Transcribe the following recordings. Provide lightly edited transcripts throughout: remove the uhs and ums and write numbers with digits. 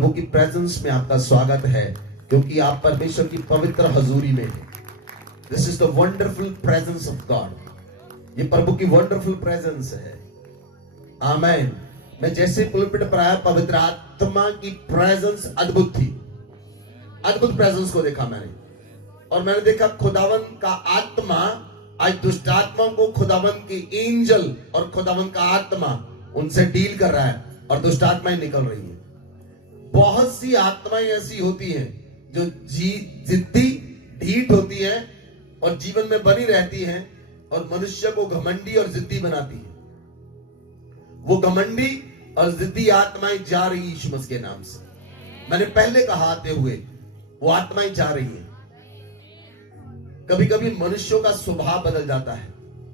प्रभु की प्रेजेंस में आपका स्वागत है, क्योंकि आप परमेश्वर की पवित्र हजूरी में हैं। This is the wonderful presence of God. ये प्रभु की वंडरफुल प्रेजेंस है। आमेन। मैं जैसे पुलपिट पर आया, पवित्र आत्मा की प्रेजेंस अद्भुत थी। अद्भुत प्रेजेंस को देखा मैंने, और मैंने देखा खुदावन का आत्मा आज दुष्ट आत्माओं को खुदावन के एंजल और खुदावन का आत्मा उनसे डील कर रहा है, और दुष्ट आत्माएं निकल रही हैं। बहुत सी आत्माएं ऐसी होती हैं जो जिद्दी ढीठ होती हैं और जीवन में बनी रहती हैं, और मनुष्य को घमंडी और जिद्दी बनाती है। वो घमंडी और जिद्दी आत्माएं जा रही यीशु मसीह के नाम से। मैंने पहले कहा आते हुए, वो आत्माएं जा रही हैं। कभी कभी मनुष्यों का स्वभाव बदल जाता है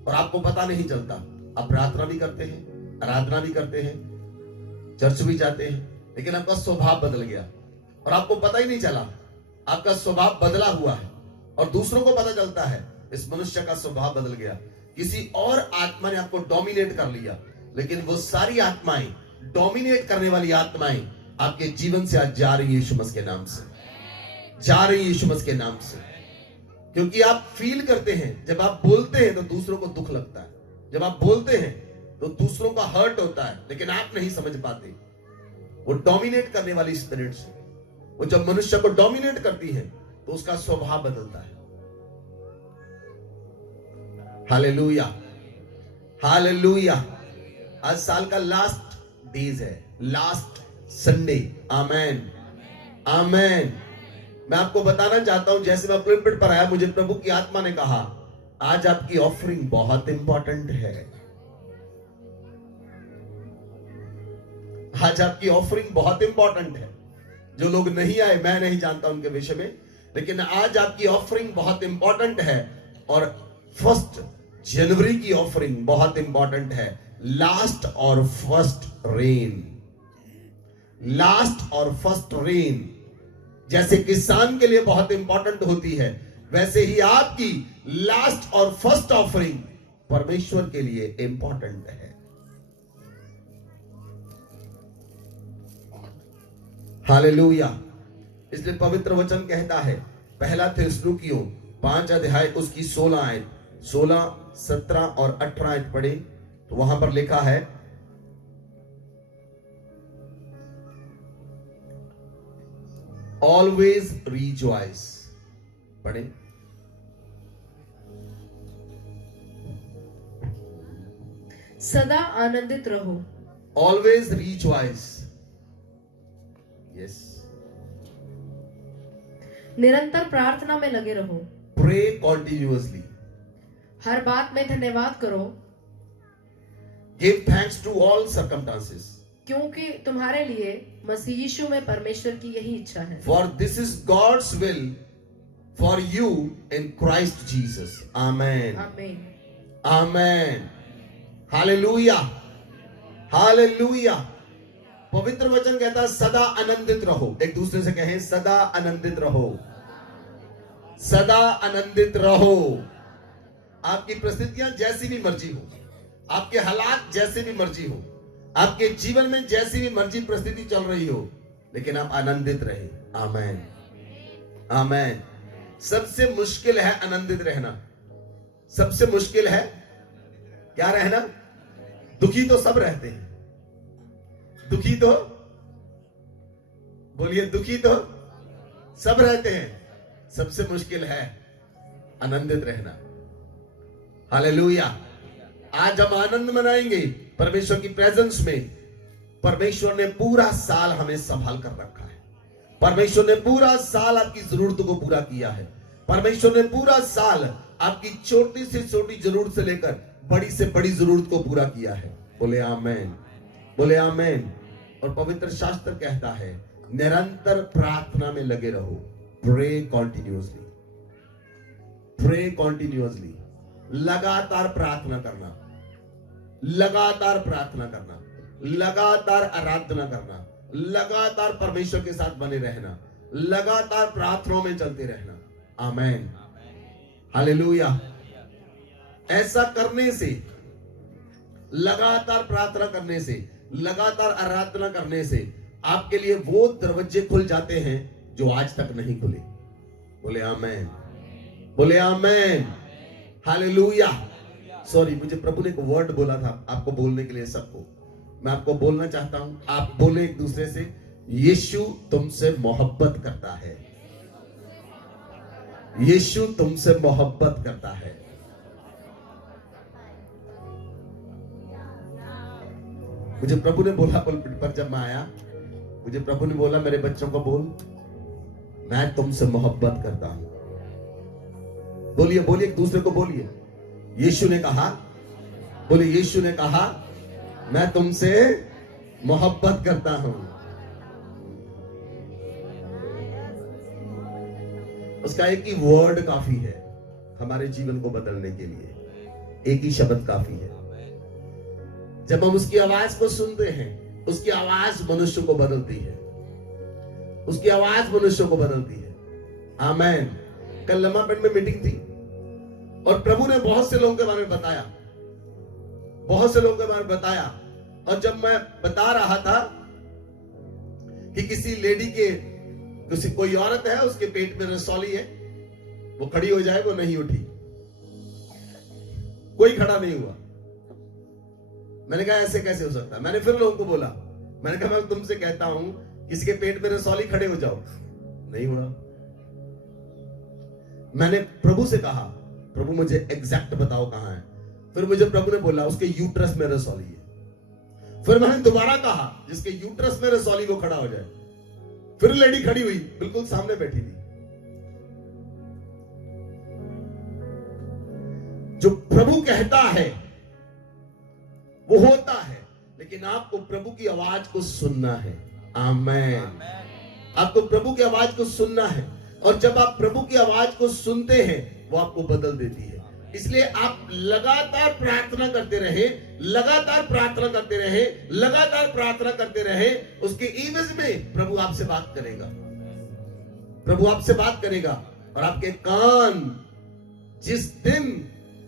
और आपको पता नहीं चलता। आप प्रार्थना भी करते हैं, आराधना भी करते हैं, चर्च भी जाते हैं, लेकिन आपका स्वभाव बदल गया और आपको पता ही नहीं चला। आपका स्वभाव बदला हुआ है और दूसरों को पता चलता है इस मनुष्य का स्वभाव बदल गया। किसी और आत्मा ने आपको डोमिनेट कर लिया, लेकिन वो सारी आत्माएं, डोमिनेट करने वाली आत्माएं आपके जीवन से आज जा रही है यीशु मसीह के नाम से, जा रही है यीशु मसीह के नाम से। क्योंकि आप फील करते हैं, जब आप बोलते हैं तो दूसरों को दुख लगता है, जब आप बोलते हैं तो दूसरों का हर्ट होता है, लेकिन आप नहीं समझ पाते। वो डोमिनेट करने वाली स्पिरिट्स, वो जब मनुष्य को डोमिनेट करती है तो उसका स्वभाव बदलता है। Hallelujah, hallelujah. आज साल का लास्ट डेज है, लास्ट संडे। आमेन, आमेन। मैं आपको बताना चाहता हूं, जैसे मैं पुलपिट पर आया, मुझे प्रभु की आत्मा ने कहा आज आपकी ऑफरिंग बहुत इंपॉर्टेंट है। आज आपकी ऑफरिंग बहुत इंपॉर्टेंट है। जो लोग नहीं आए, मैं नहीं जानता उनके विषय में, लेकिन आज आपकी ऑफरिंग बहुत इंपॉर्टेंट है। और 1 जनवरी की ऑफरिंग बहुत इंपॉर्टेंट है। लास्ट और फर्स्ट रेन, लास्ट और फर्स्ट रेन जैसे किसान के लिए बहुत इंपॉर्टेंट होती है, वैसे ही आपकी लास्ट और फर्स्ट ऑफरिंग परमेश्वर के लिए इंपॉर्टेंट है। हालेलुया। इसलिए पवित्र वचन कहता है, पहला थिस्सलुनीकियों 5 अध्याय उसकी 16 आयत, 16, 17 और 18 आयत पढ़े तो वहां पर लिखा है, ऑलवेज रिजॉइस। पढ़े। सदा आनंदित रहो। Always rejoice. यस। निरंतर प्रार्थना में लगे रहो। Pray continuously. हर बात में धन्यवाद करो। Give thanks to all circumstances. क्योंकि तुम्हारे लिए मसीह यीशु में परमेश्वर की यही इच्छा है। For this is God's will for you in Christ Jesus. Amen, आमीन, आमेन। Hallelujah, hallelujah. पवित्र वचन कहता है सदा आनंदित रहो। एक दूसरे से कहें, सदा आनंदित रहो, सदा आनंदित रहो। आपकी परिस्थितियां जैसी भी मर्जी हो, आपके हालात जैसे भी मर्जी हो, आपके जीवन में जैसी भी मर्जी परिस्थिति चल रही हो, लेकिन आप आनंदित रहे। आमेन, आमेन। सबसे मुश्किल है आनंदित रहना। सबसे मुश्किल है क्या रहना? दुखी तो सब रहते हैं, दुखी तो बोलिए, दुखी तो सब रहते हैं। सबसे मुश्किल है आनंदित रहना। हालेलुया। आज हम आनंद मनाएंगे परमेश्वर की प्रेजेंस में। परमेश्वर ने पूरा साल हमें संभाल कर रखा है। परमेश्वर ने पूरा साल आपकी जरूरतों को पूरा किया है। परमेश्वर ने पूरा साल आपकी छोटी से छोटी जरूरत से लेकर बड़ी से बड़ी जरूरत को पूरा किया है। बोले आमेन, बोले आमेन। और पवित्र शास्त्र कहता है, निरंतर प्रार्थना में लगे रहो। Pray continuously, pray continuously. लगातार प्रार्थना करना, लगातार प्रार्थना करना, लगातार आराधना करना, लगातार परमेश्वर के साथ बने रहना, लगातार प्रार्थनाओं में चलते रहना। आमेन, हालेलुया। ऐसा करने से, लगातार प्रार्थना करने से, लगातार आराधना करने से आपके लिए वो दरवाजे खुल जाते हैं जो आज तक नहीं खुले। बोले आमेन, बोले आमेन, हालेलुया। सॉरी, मुझे प्रभु ने एक वर्ड बोला था आपको बोलने के लिए, सबको मैं आपको बोलना चाहता हूं। आप बोले एक दूसरे से, यीशु तुमसे मोहब्बत करता है, यीशु तुमसे मोहब्बत करता है। मुझे प्रभु ने बोला पुलपिट पर जब मैं आया, मुझे प्रभु ने बोला मेरे बच्चों को बोल, मैं तुमसे मोहब्बत करता हूं। बोलिए बोलिए, एक दूसरे को बोलिए। यीशु ने कहा, बोलिए यीशु ने कहा मैं तुमसे मोहब्बत करता हूं। उसका एक ही वर्ड काफी है हमारे जीवन को बदलने के लिए, एक ही शब्द काफी है। जब हम उसकी आवाज को सुनते हैं, उसकी आवाज मनुष्य को बदलती है, उसकी आवाज मनुष्य को बदलती है। आमेन। कल लम्हापेट में मीटिंग थी और प्रभु ने बहुत से लोगों के बारे में बताया, बहुत से लोगों के बारे में बताया। और जब मैं बता रहा था कि किसी लेडी के, किसी कोई औरत है, उसके पेट में रसौली है, वो खड़ी हो जाए, वो नहीं उठी, कोई खड़ा नहीं हुआ। मैंने कहा ऐसे कैसे हो सकता है? मैंने फिर लोगों को बोला, मैंने कहा मैं तुमसे कहता हूं किसी के पेट में रसौली, खड़े हो जाओ, नहीं हुआ। मैंने प्रभु से कहा, प्रभु मुझे एग्जैक्ट बताओ कहां है। फिर मुझे प्रभु ने बोला उसके यूट्रस में रसौली है। फिर मैंने दोबारा कहा जिसके यूट्रस में रसौली वो खड़ा हो जाए। फिर लेडी खड़ी हुई, बिल्कुल सामने बैठी थी। जो प्रभु कहता है वो होता है, लेकिन आपको प्रभु की आवाज को सुनना है। आमेन। आपको प्रभु की आवाज को सुनना है, और जब आप प्रभु की आवाज को सुनते हैं वो आपको बदल देती है। इसलिए आप लगातार प्रार्थना करते रहे, लगातार प्रार्थना करते रहे, लगातार प्रार्थना करते रहे। उसके इवज में प्रभु आपसे बात करेगा, प्रभु आपसे बात करेगा। और आपके कान, जिस दिन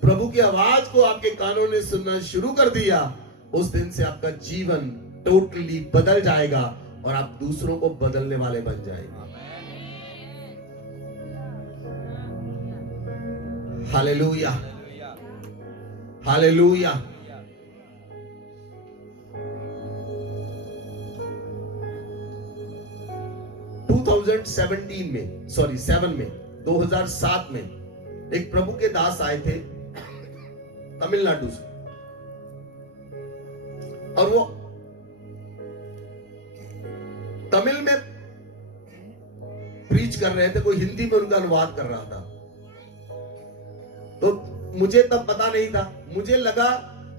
प्रभु की आवाज को आपके कानों ने सुनना शुरू कर दिया, उस दिन से आपका जीवन टोटली बदल जाएगा और आप दूसरों को बदलने वाले बन जाएंगे। Hallelujah, hallelujah. सेवन में 2007 में एक प्रभु के दास आए थे तमिलनाडु से, और वो तमिल में प्रीच कर रहे थे, कोई हिंदी में उनका अनुवाद कर रहा था। तो मुझे तब पता नहीं था, मुझे लगा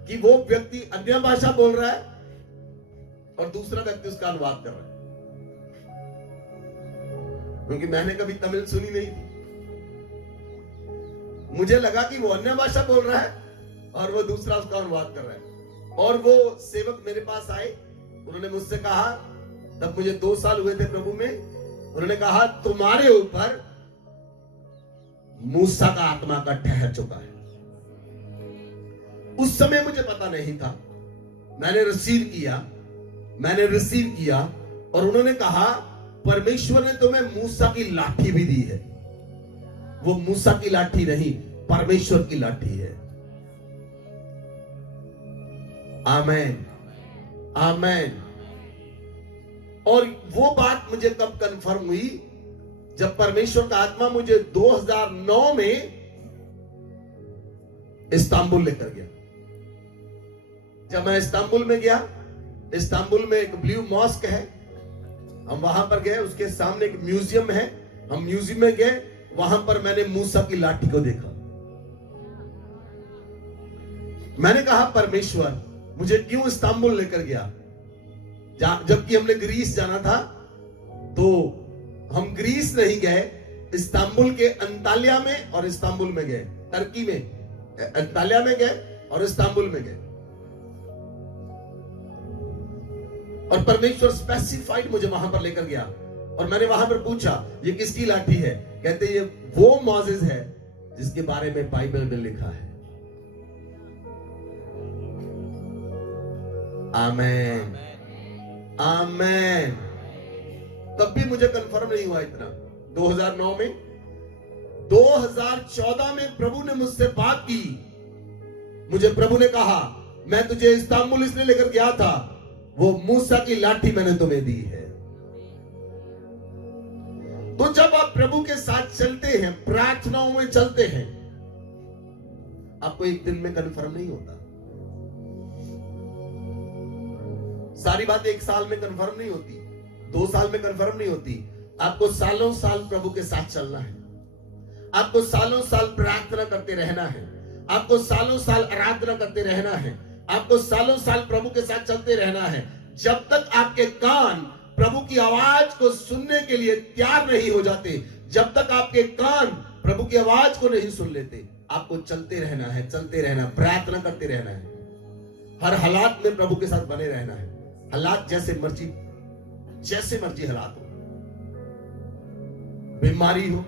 कि वो व्यक्ति अन्य भाषा बोल रहा है और दूसरा व्यक्ति उसका अनुवाद कर रहा है, क्योंकि मैंने कभी तमिल सुनी नहीं थी। मुझे लगा कि वो अन्य भाषा बोल रहा है और वो दूसरा उसका अनुवाद कर रहा है। और वो सेवक मेरे पास आए, उन्होंने मुझसे कहा, तब मुझे 2 साल हुए थे प्रभु में, उन्होंने कहा तुम्हारे ऊपर मूसा का आत्मा का ठहर चुका है। उस समय मुझे पता नहीं था, मैंने रिसीव किया और उन्होंने कहा परमेश्वर ने तुम्हें मूसा की लाठी भी दी है। वो मूसा की लाठी नहीं, परमेश्वर की लाठी है। आमेन, आमेन। और वो बात मुझे कब कंफर्म हुई, जब परमेश्वर का आत्मा मुझे 2009 में इस्तांबुल लेकर गया। जब मैं इस्तांबुल में गया, इस्तांबुल में एक ब्लू मॉस्क है, हम वहां पर गए, उसके सामने एक म्यूजियम है, हम म्यूजियम में गए, वहां पर मैंने मूसा की लाठी को देखा। मैंने कहा परमेश्वर मुझे क्यों इस्तांबुल लेकर गया, जबकि हमने ग्रीस जाना था। तो हम ग्रीस नहीं गए, इस्तांबुल के अंताल्या में और इस्तांबुल में गए, टर्की में अंताल्या में गए और इस्तांबुल में गए। और परमेश्वर स्पेसिफाइड मुझे वहां पर लेकर गया और मैंने वहां पर पूछा ये किसकी लाठी है? कहते ये वो मोसेस है जिसके बारे में बाइबल में लिखा है। आमेन, आमेन। तब भी मुझे कंफर्म नहीं हुआ इतना। 2009 में, 2014 में प्रभु ने मुझसे बात की। मुझे प्रभु ने कहा मैं तुझे इस्तांबुल इसलिए लेकर गया था, वो मूसा की लाठी मैंने तुम्हें दी है। तो जब आप प्रभु के साथ चलते हैं, प्रार्थनाओं में चलते हैं, आपको एक दिन में कंफर्म नहीं होता। सारी बात एक साल में कंफर्म नहीं होती, 2 साल में कंफर्म नहीं होती। आपको सालों साल प्रभु के साथ चलना है। आपको सालों साल प्रार्थना करते रहना है। आपको सालों साल आराधना करते रहना है। आपको सालों साल प्रभु के साथ चलते रहना है। जब तक आपके कान प्रभु की आवाज को सुनने के लिए तैयार नहीं हो जाते, जब तक आपके कान प्रभु की आवाज को नहीं सुन लेते, आपको चलते रहना है, चलते रहना, प्रार्थना करते रहना है। हर हालात में प्रभु के साथ बने रहना है। हालात जैसे मर्जी हालात हो, बीमारी हो,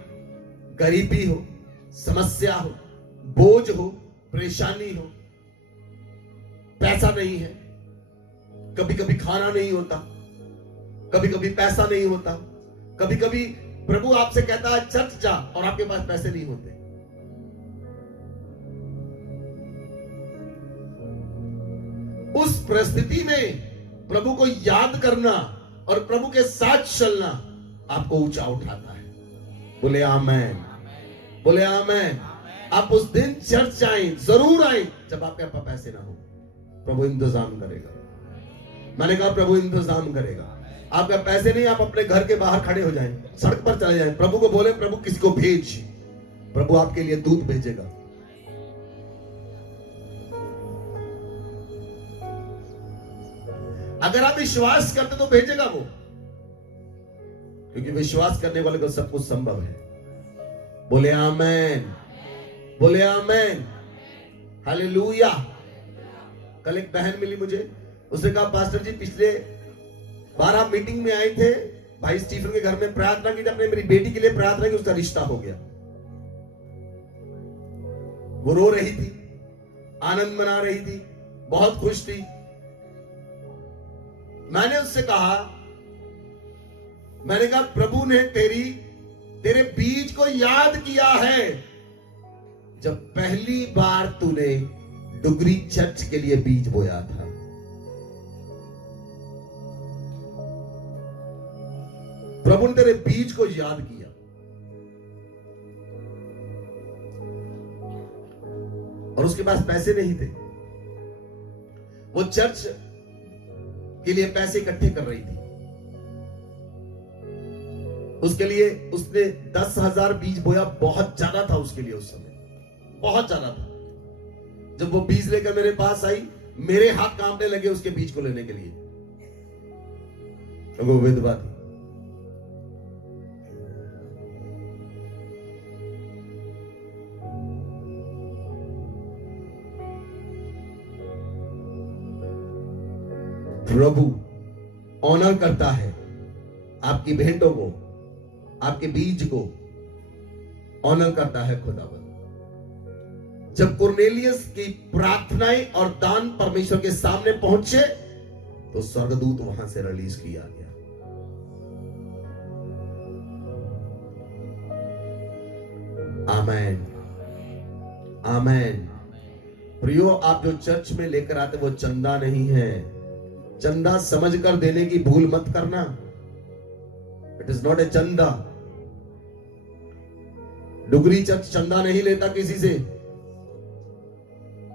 गरीबी हो, समस्या हो, बोझ हो, परेशानी हो, पैसा नहीं है, कभी कभी खाना नहीं होता, कभी कभी पैसा नहीं होता, कभी कभी प्रभु आपसे कहता है चर्च जा और आपके पास पैसे नहीं होते। उस परिस्थिति में प्रभु को याद करना और प्रभु के साथ चलना आपको ऊंचा उठाता है। बोले आमेन, बोले आमेन। आप उस दिन चर्च आए, जरूर आए, जब आपके पास पैसे ना हो। प्रभु इंतजाम करेगा। मैंने कहा प्रभु इंतजाम करेगा। आपके पैसे नहीं, आप अपने घर के बाहर खड़े हो जाएं, सड़क पर चले जाएं, प्रभु को बोले प्रभु किसी को भेज, प्रभु आपके लिए दूध भेजेगा। अगर आप विश्वास करते तो भेजेगा वो, क्योंकि विश्वास करने वाले को सब कुछ संभव है। बोले आमेन, बोले आमेन, हालेलुया। कल एक बहन मिली मुझे, उसने कहा पास्टर जी पिछले बार आप मीटिंग में आए थे, भाई स्टीफन के घर में प्रार्थना की थी, अपने मेरी बेटी के लिए प्रार्थना की, उसका रिश्ता हो गया। वो रो रही थी, आनंद मना रही थी, बहुत खुश थी। मैंने उससे कहा, मैंने कहा प्रभु ने तेरे बीज को याद किया है जब पहली बार तूने डुगरी चर्च के लिए बीज बोया था। प्रभु ने तेरे बीज को याद किया। और उसके पास पैसे नहीं थे, वो चर्च के लिए पैसे इकट्ठे कर रही थी। उसके लिए उसने 10,000 बीज बोया, बहुत ज्यादा था उसके लिए, उस समय बहुत ज्यादा था। जब वो बीज लेकर मेरे पास आई, मेरे हाथ कांपने लगे उसके बीज को लेने के लिए। वो विधवा थी। प्रभु ऑनर करता है आपकी भेंटों को, आपके बीज को ऑनर करता है खुदावन। जब कुरनेलियस की प्रार्थनाएं और दान परमेश्वर के सामने पहुंचे तो स्वर्गदूत वहां से रिलीज किया गया। आमेन, आमेन। प्रियो, आप जो चर्च में लेकर आते वो चंदा नहीं है। चंदा समझकर देने की भूल मत करना। इट इज नॉट ए चंदा। डुगरी चर्च चंदा नहीं लेता किसी से।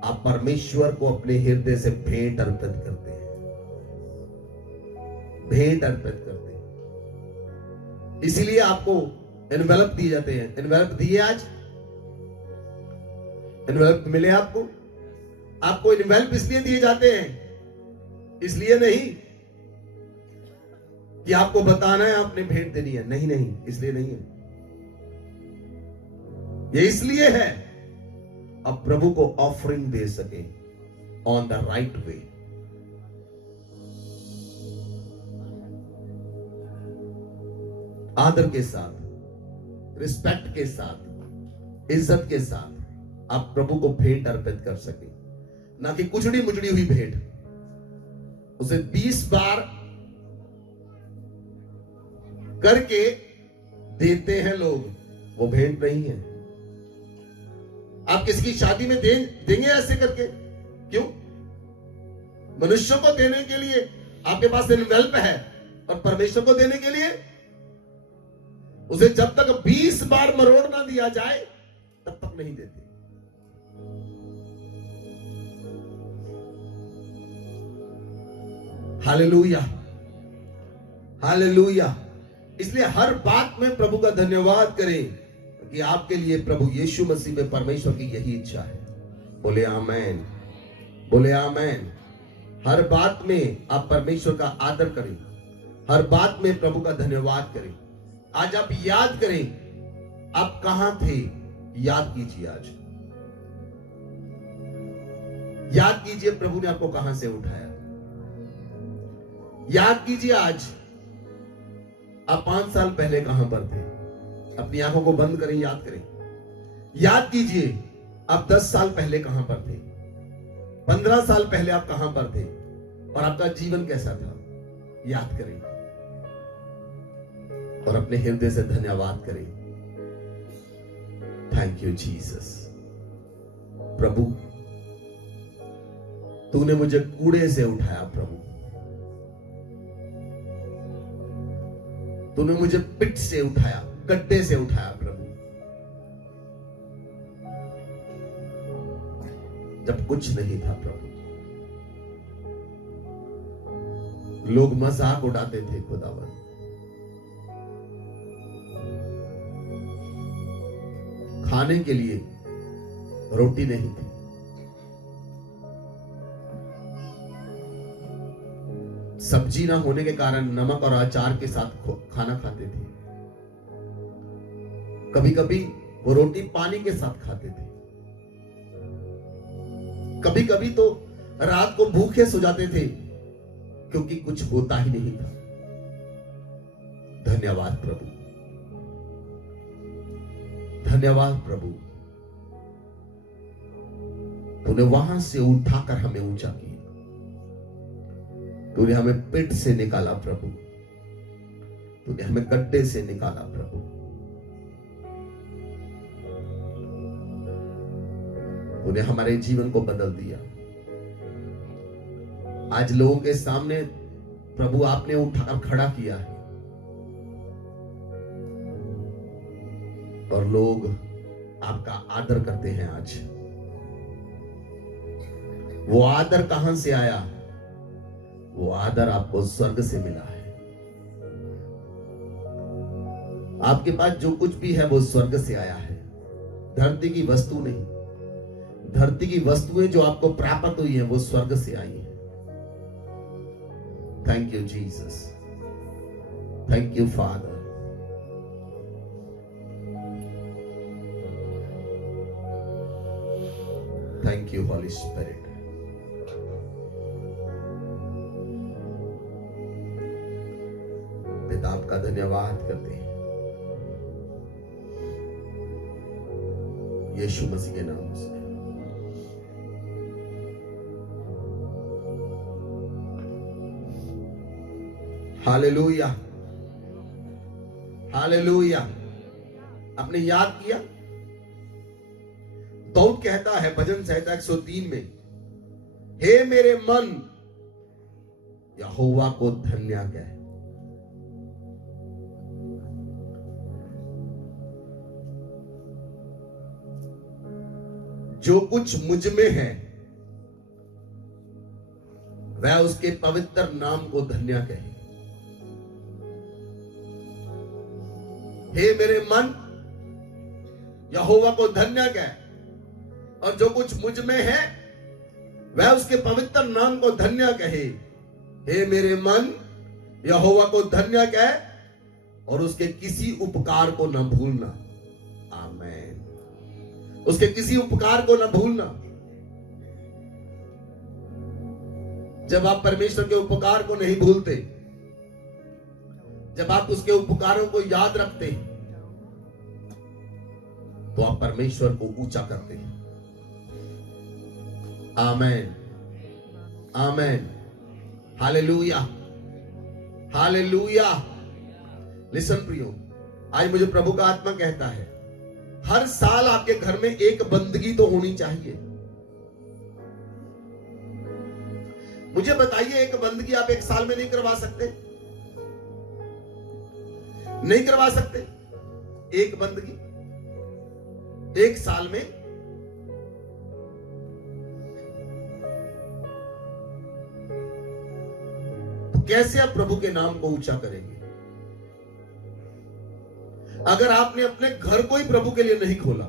आप परमेश्वर को अपने हृदय से भेंट अर्पित करते हैं, भेंट अर्पित करते हैं। इसीलिए आपको एनवेलप दिए जाते हैं। एनवेलप दिए आज? एनवेलप मिले आपको? आपको एनवेलप इसलिए दिए जाते हैं, इसलिए नहीं कि आपको बताना है आपने भेंट देनी है। नहीं नहीं, इसलिए नहीं है। ये इसलिए है अब प्रभु को ऑफरिंग दे सके ऑन द राइट वे। आदर के साथ, रिस्पेक्ट के साथ, इज्जत के साथ आप प्रभु को भेंट अर्पित कर सके, ना कि कुचड़ी मुचड़ी हुई भेंट। उसे 20 बार करके देते हैं लोग, वो भेंट नहीं है। आप किसी की शादी में देंगे ऐसे करके? क्यों? मनुष्यों को देने के लिए आपके पास एनवेल्प है, और परमेश्वर को देने के लिए उसे जब तक 20 बार मरोड़ ना दिया जाए तब तक नहीं देते। Hallelujah, hallelujah. इसलिए हर बात में प्रभु का धन्यवाद करें कि आपके लिए प्रभु यीशु मसीह में परमेश्वर की यही इच्छा है। बोले आमेन, बोले आमेन। हर बात में आप परमेश्वर का आदर करें, हर बात में प्रभु का धन्यवाद करें। आज आप याद करें आप कहां थे, याद कीजिए। आज याद कीजिए प्रभु ने आपको कहां से उठाया। याद कीजिए आज आप 5 साल पहले कहां पर थे। अपनी आंखों को बंद करें, याद करें। याद कीजिए आप 10 साल पहले कहां पर थे, 15 साल पहले आप कहां पर थे, और आपका जीवन कैसा था। याद करें और अपने हृदय से धन्यवाद करें। Thank you Jesus. प्रभु तूने मुझे कूड़े से उठाया, प्रभु तूने मुझे पिट से उठाया, गड्ढे से उठाया। प्रभु जब कुछ नहीं था प्रभु, लोग मजाक उड़ाते थे खुदावन। खाने के लिए रोटी नहीं थी, सब्जी ना होने के कारण नमक और अचार के साथ खाना खाते थे। कभी कभी वो रोटी पानी के साथ खाते थे। कभी कभी तो रात को भूखे सो जाते थे क्योंकि कुछ होता ही नहीं था। धन्यवाद प्रभु, धन्यवाद प्रभु। तूने वहां से उठाकर हमें ऊंचा किया, तूने हमें पिट से निकाला प्रभु, तूने हमें गड्ढे से निकाला प्रभु। तूने हमारे जीवन को बदल दिया। आज लोगों के सामने प्रभु आपने उठाकर खड़ा किया है, और लोग आपका आदर करते हैं। आज वो आदर कहां से आया? वो आदर आपको स्वर्ग से मिला है। आपके पास जो कुछ भी है वो स्वर्ग से आया है, धरती की वस्तु नहीं। धरती की वस्तुएं जो आपको प्राप्त हुई है वो स्वर्ग से आई है। Thank you Jesus, thank you Father. Thank you Holy spirit. पिता आपका धन्यवाद करते हैं यीशु मसीह के नाम से। Hallelujah, hallelujah. आपने याद किया? दाऊद कहता है भजन संहिता 103 में, हे मेरे मन यहोवा को धन्य कह। जो कुछ मुझ में है वह उसके पवित्र नाम को धन्य कहे। हे मेरे मन यहोवा को धन्य कह, और जो कुछ मुझ में है वह उसके पवित्र नाम को धन्य कहे। हे मेरे मन यहोवा को धन्य कह, और उसके किसी उपकार को न भूलना। आमीन। उसके किसी उपकार को न भूलना। जब आप परमेश्वर के उपकार को नहीं भूलते, जब आप उसके उपकारों को याद रखते हैं, तो आप परमेश्वर को ऊंचा करते हैं। आमेन, आमेन, हालेलुया, हालेलुया। लिसन प्रियो, आज मुझे प्रभु का आत्मा कहता है हर साल आपके घर में एक बंदगी तो होनी चाहिए। मुझे बताइए, एक बंदगी आप एक साल में नहीं करवा सकते? नहीं करवा सकते। एक बंदगी एक साल में तो कैसे आप प्रभु के नाम को ऊंचा करेंगे? अगर आपने अपने घर को ही प्रभु के लिए नहीं खोला,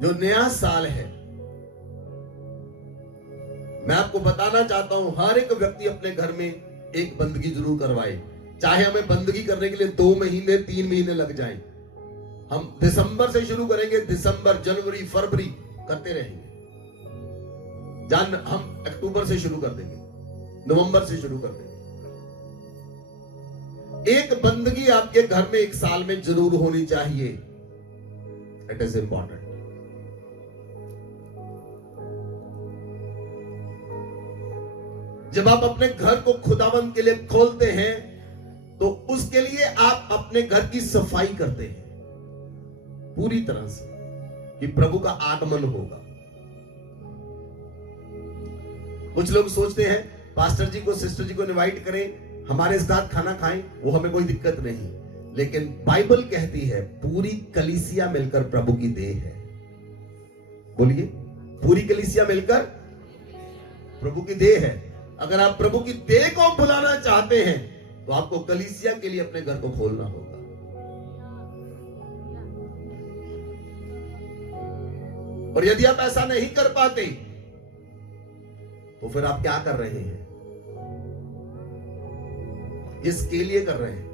जो नया साल है, मैं आपको बताना चाहता हूं, हर एक व्यक्ति अपने घर में एक बंदगी जरूर करवाए। चाहे हमें बंदगी करने के लिए 2 महीने 3 महीने लग जाएं, हम दिसंबर से शुरू करेंगे, दिसंबर, जनवरी, फरवरी करते रहेंगे। हम अक्टूबर से शुरू कर देंगे, नवंबर से शुरू कर देंगे। एक बंदगी आपके घर में एक साल में जरूर होनी चाहिए। It is important. जब आप अपने घर को खुदावंत के लिए खोलते हैं तो उसके लिए आप अपने घर की सफाई करते हैं पूरी तरह से कि प्रभु का आगमन होगा। कुछ लोग सोचते हैं पास्टर जी को, सिस्टर जी को इनवाइट करें, हमारे साथ खाना खाएं, वो हमें कोई दिक्कत नहीं। लेकिन बाइबल कहती है पूरी कलीसिया मिलकर प्रभु की देह है। बोलिए, पूरी कलीसिया मिलकर प्रभु की देह है। अगर आप प्रभु की देह को बुलाना चाहते हैं तो आपको कलीसिया के लिए अपने घर को खोलना होगा। और यदि आप ऐसा नहीं कर पाते तो फिर आप क्या कर रहे हैं? किसके लिए कर रहे हैं?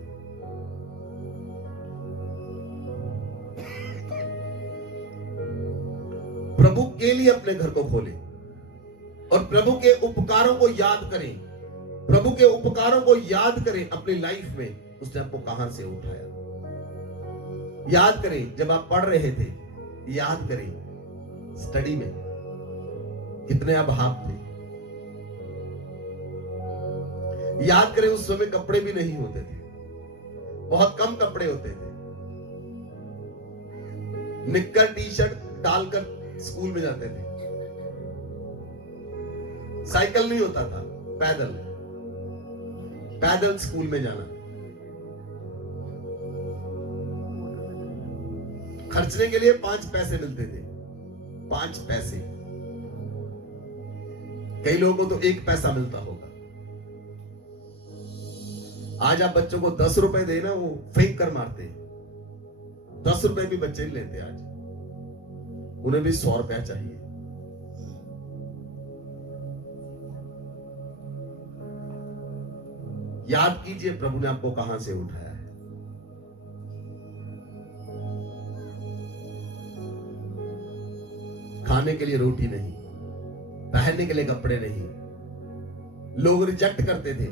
प्रभु के लिए अपने घर को खोलें और प्रभु के उपकारों को याद करें। प्रभु के उपकारों को याद करें अपनी लाइफ में, उसने आपको कहां से उठाया। याद करें जब आप पढ़ रहे थे, याद करें स्टडी में कितने अभाव थे। याद करें उस समय कपड़े भी नहीं होते थे, बहुत कम कपड़े होते थे। निक्कर टी शर्ट डालकर स्कूल में जाते थे। साइकिल नहीं होता था, पैदल पैदल स्कूल में जाना। खर्चने के लिए 5 पैसे मिलते थे, 5 पैसे। कई लोगों को तो 1 पैसा मिलता होगा। आज आप बच्चों को 10 रुपए देना, वो फेंक कर मारते। 10 रुपए भी बच्चे नहीं लेते आज, उन्हें भी 100 रुपया चाहिए। याद कीजिए प्रभु ने आपको कहां से उठाया है। खाने के लिए रोटी नहीं, पहनने के लिए कपड़े नहीं। लोग रिजेक्ट करते थे,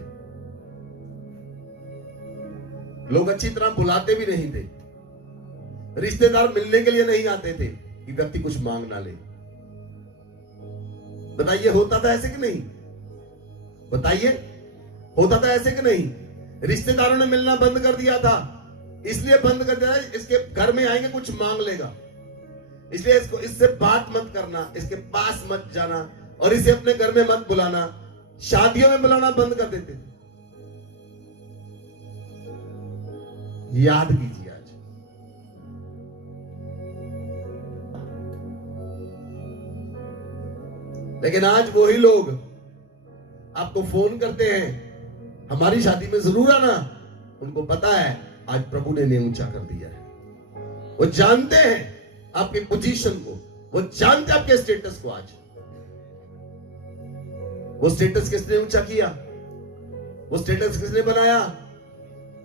लोग अच्छी तरह बुलाते भी नहीं थे, रिश्तेदार मिलने के लिए नहीं आते थे कि व्यक्ति कुछ मांग ना ले। बताइए होता था ऐसे कि नहीं? बताइए होता था ऐसे कि नहीं? रिश्तेदारों ने मिलना बंद कर दिया था, इसलिए बंद कर दिया, इसके घर में आएंगे कुछ मांग लेगा, इसलिए इससे बात मत करना, इसके पास मत जाना और इसे अपने घर में मत बुलाना। शादियों में बुलाना बंद कर देते थे। याद कीजिए आज लेकिन आज वही लोग आपको फोन करते हैं, हमारी शादी में जरूर आना। उनको पता है आज प्रभु ने ऊंचा कर दिया है। वो जानते हैं आपकी पोजीशन को, वो जानते हैं आपके स्टेटस को। आज वो स्टेटस किसने ऊंचा किया? वो स्टेटस किसने बनाया?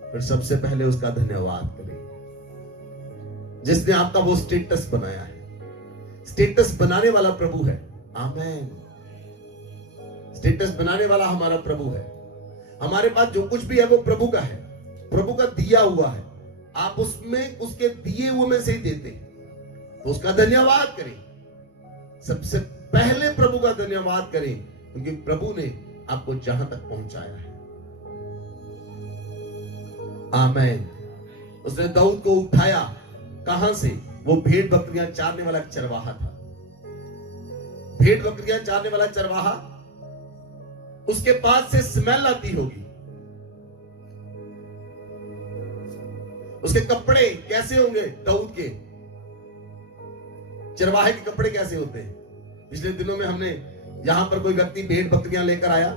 फिर सबसे पहले उसका धन्यवाद करें जिसने आपका वो स्टेटस बनाया है। स्टेटस बनाने वाला प्रभु है। आमेन। स्टेटस बनाने वाला हमारा प्रभु है। हमारे पास जो कुछ भी है वो प्रभु का है, प्रभु का दिया हुआ है। आप उसमें उसके दिए हुए में से ही देते हैं, तो उसका धन्यवाद करें। सबसे पहले प्रभु का धन्यवाद करें क्योंकि प्रभु ने आपको जहां तक पहुंचाया है। आमीन। उसने दाऊद को उठाया, कहां से? वो भेड़ बकरियां चारने वाला चरवाहा था। भेड़ बकरियां चारने वाला चरवाहा, उसके पास से स्मेल आती होगी। उसके कपड़े कैसे होंगे? दाऊद के चरवाहे के कपड़े कैसे होते हैं? पिछले दिनों में हमने यहां पर कोई व्यक्ति भेड़ बकरियां लेकर आया,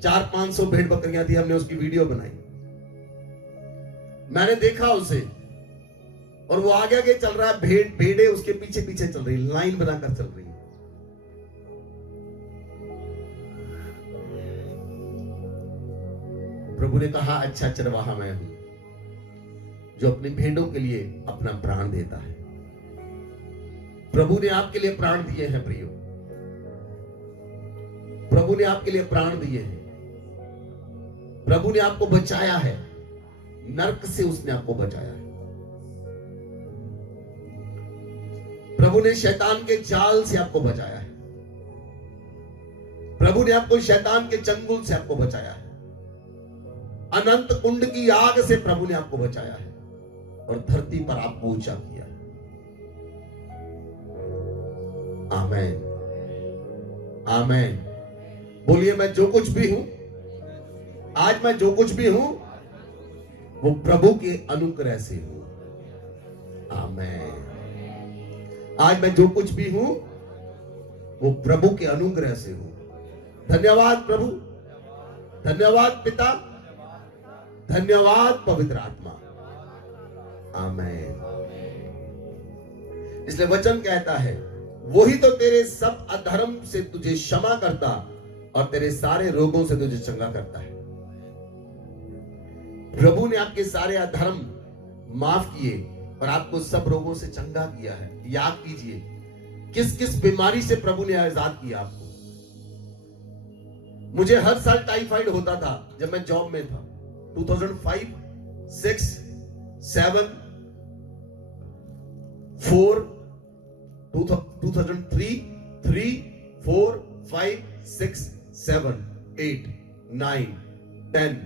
400-500 भेड़ बकरियां थी, हमने उसकी वीडियो बनाई। मैंने देखा उसे, और वो आगे आगे चल रहा है, भेड़े उसके पीछे पीछे चल रही, लाइन बनाकर चल रही है। प्रभु ने कहा, अच्छा चरवाहा मैं हूं जो अपनी भेड़ों के लिए अपना प्राण देता है। प्रभु ने आपके लिए प्राण दिए हैं प्रियो, प्रभु ने आपके लिए प्राण दिए हैं। प्रभु ने आपको बचाया है, नरक से उसने आपको बचाया है। प्रभु ने शैतान के जाल से आपको बचाया है। प्रभु ने आपको शैतान के चंगुल से आपको बचाया है। अनंत कुंड की आग से प्रभु ने आपको बचाया है और धरती पर आपको ऊंचा किया है। आमीन, आमीन। बोलिए, मैं जो कुछ भी हूं, आज मैं जो कुछ भी हूं वो प्रभु के अनुग्रह से हूं। आमीन। आज मैं जो कुछ भी हूं वो प्रभु के अनुग्रह से हूं। धन्यवाद प्रभु, धन्यवाद पिता, धन्यवाद पवित्र आत्मा। आमीन। इसलिए वचन कहता है, वही तो तेरे सब अधर्म से तुझे क्षमा करता और तेरे सारे रोगों से तुझे चंगा करता है। प्रभु ने आपके सारे अधर्म माफ किए और आपको सब रोगों से चंगा किया है। याद कीजिए, किस किस बीमारी से प्रभु ने आजाद किया आपको। मुझे हर साल टाइफाइड होता था जब मैं जॉब में था। 2005, 6, 7, 4, 2003, 3, 4, 5, 6, 7, 8, 9, 10,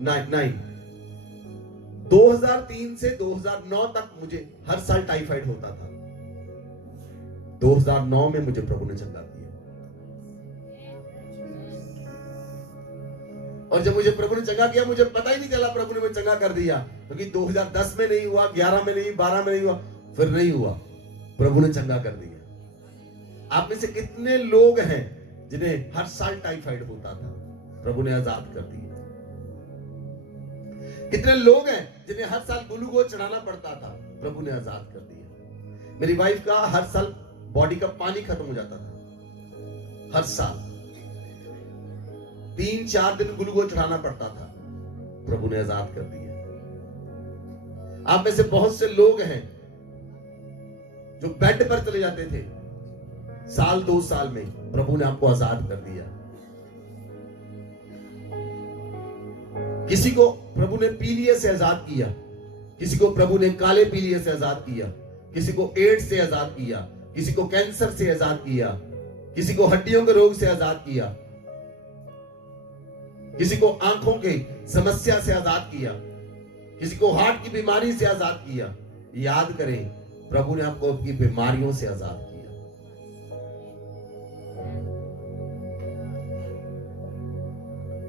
9। 2003 से 2009 तक मुझे हर साल टाइफाइड होता था। 2009 में मुझे प्रभु ने चंगा किया। और जब मुझे प्रभु ने चंगा किया, मुझे पता ही नहीं चला प्रभु ने मुझे चंगा कर दिया, क्योंकि 2010 में नहीं हुआ, 11 में नहीं, 12 में नहीं हुआ, फिर नहीं हुआ, प्रभु ने चंगा कर दिया। आप में से कितने लोग हैं जिन्हें हर साल टाइफाइड होता था, प्रभु ने आजाद कर दिया। कितने लोग हैं जिन्हें हर साल ग्लूकोज चढ़ाना पड़ता था, प्रभु ने आजाद कर दिया। मेरी वाइफ का हर साल बॉडी का पानी खत्म हो जाता था, हर साल 3-4 दिन ग्लूकोज चढ़ाना पड़ता था, प्रभु ने आजाद कर दिया। आप में से बहुत से लोग हैं जो बेड पर चले जाते थे, साल 2 साल में प्रभु ने आपको आजाद कर दिया। किसी को प्रभु ने पीलिया से आजाद किया, किसी को प्रभु ने काले पीलिया से आजाद किया, किसी को एड्स से आजाद किया, किसी को कैंसर से आजाद किया, किसी को हड्डियों के रोग से आजाद किया, किसी को आंखों की समस्या से आजाद किया, किसी को हार्ट की बीमारी से आजाद किया। याद करें, प्रभु ने आपको आपकी बीमारियों से आजाद किया।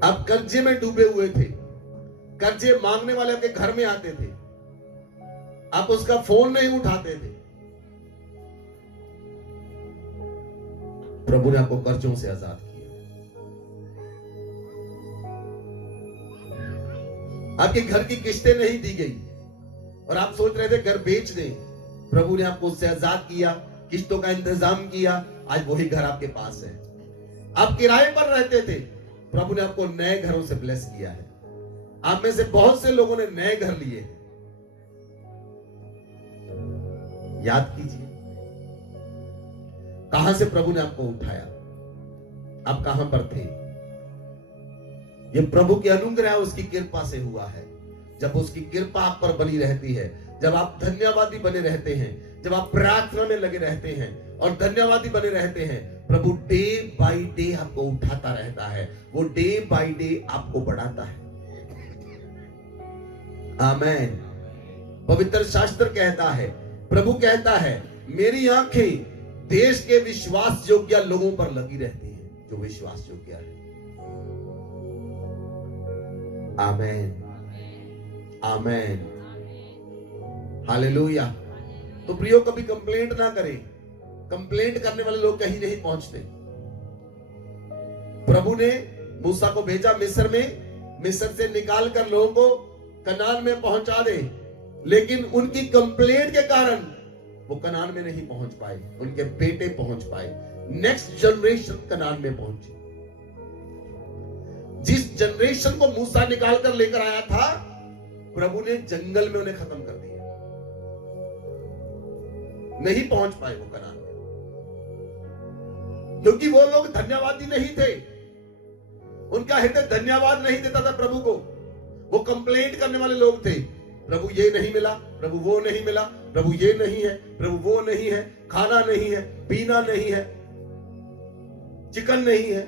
आप कर्जे में डूबे हुए थे, कर्जे मांगने वाले आपके घर में आते थे, आप उसका फोन नहीं उठाते थे, प्रभु ने आपको कर्जों से आजाद किया। आपके घर की किस्तें नहीं दी गई और आप सोच रहे थे घर बेच दें, प्रभु ने आपको उससे आजाद किया, किस्तों का इंतजाम किया, आज वही घर आपके पास है। आप किराए पर रहते थे, प्रभु ने आपको नए घरों से ब्लेस किया है। आप में से बहुत से लोगों ने नए घर लिए हैं। याद कीजिए, कहां से प्रभु ने आपको उठाया, आप कहां पर थे। ये प्रभु की अनुग्रह उसकी कृपा से हुआ है। जब उसकी कृपा आप पर बनी रहती है, जब आप धन्यवादी बने रहते हैं, जब आप प्रार्थना में लगे रहते हैं और धन्यवादी बने रहते हैं, प्रभु डे बाय डे आपको उठाता रहता है, वो डे बाय डे आपको बढ़ाता है। आमेन। पवित्र शास्त्र कहता है, प्रभु कहता है, मेरी आंखें देश के विश्वास योग्य लोगों पर लगी रहती है, जो विश्वास योग्य है। आमेन, आमेन, हालेलुया। तो प्रियो, कभी कंप्लेंट ना करें। कंप्लेंट करने वाले लोग कहीं नहीं पहुंचते। प्रभु ने मूसा को भेजा मिस्र में, मिस्र से निकालकर लोगों को कनान में पहुंचा दे, लेकिन उनकी कंप्लेंट के कारण वो कनान में नहीं पहुंच पाए, उनके बेटे पहुंच पाए। नेक्स्ट जनरेशन कनान में पहुंची। जिस जनरेशन को मूसा निकालकर लेकर आया था, प्रभु ने जंगल में उन्हें खत्म कर दिया, नहीं पहुंच पाए वो कनान में, क्योंकि वो लोग धन्यवादी नहीं थे। उनका हृदय धन्यवाद नहीं देता था प्रभु को। वो कंप्लेंट करने वाले लोग थे, प्रभु ये नहीं मिला, प्रभु वो नहीं मिला, प्रभु ये नहीं है, प्रभु वो नहीं है, खाना नहीं है, पीना नहीं है, चिकन नहीं है।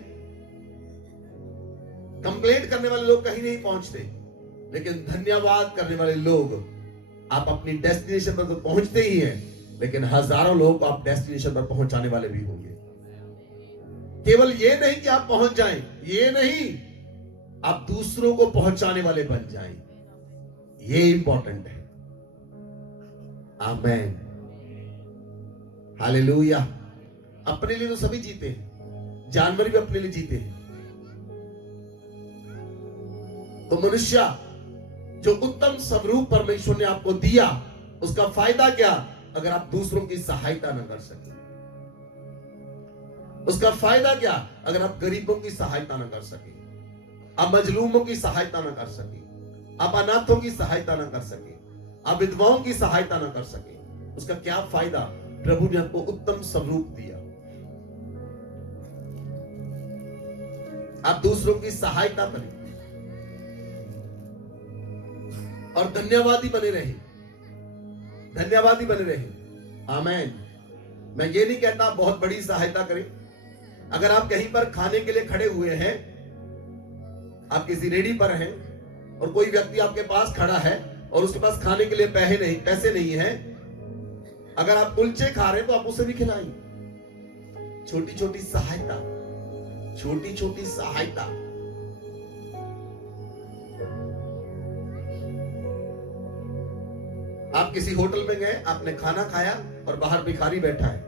कंप्लेंट करने वाले लोग कहीं नहीं पहुंचते, लेकिन धन्यवाद करने वाले लोग, आप अपनी डेस्टिनेशन पर तो पहुंचते ही हैं, लेकिन हजारों लोगों को आप डेस्टिनेशन पर पहुंचाने वाले भी होंगे। केवल ये नहीं कि आप पहुंच जाएं, ये नहीं, आप दूसरों को पहुंचाने वाले बन जाएं। ये इंपॉर्टेंट है। आमेन, हालेलुया। अपने लिए तो सभी जीते हैं, जानवर भी अपने लिए जीते हैं। तो मनुष्य, जो उत्तम स्वरूप परमेश्वर ने आपको दिया, उसका फायदा क्या अगर आप दूसरों की सहायता न कर सके? उसका फायदा क्या अगर आप गरीबों की सहायता न कर सके, आप मजलूमों की सहायता न कर सके, आप अनाथों की सहायता न कर सके, आप विधवाओं की सहायता न कर सके? उसका क्या फायदा? प्रभु ने आपको उत्तम स्वरूप दिया, आप दूसरों की सहायता करें और धन्यवादी बने रहे, धन्यवादी बने रहे। आमेन। मैं ये नहीं कहता आप बहुत बड़ी सहायता करें। अगर आप कहीं पर खाने के लिए खड़े हुए हैं, आप किसी रेडी पर हैं और कोई व्यक्ति आपके पास खड़ा है और उसके पास खाने के लिए पैसे नहीं है, अगर आप कुलचे खा रहे हैं तो आप उसे भी खिलाइए। छोटी छोटी सहायता, छोटी छोटी सहायता। आप किसी होटल में गए, आपने खाना खाया और बाहर भिखारी बैठा है,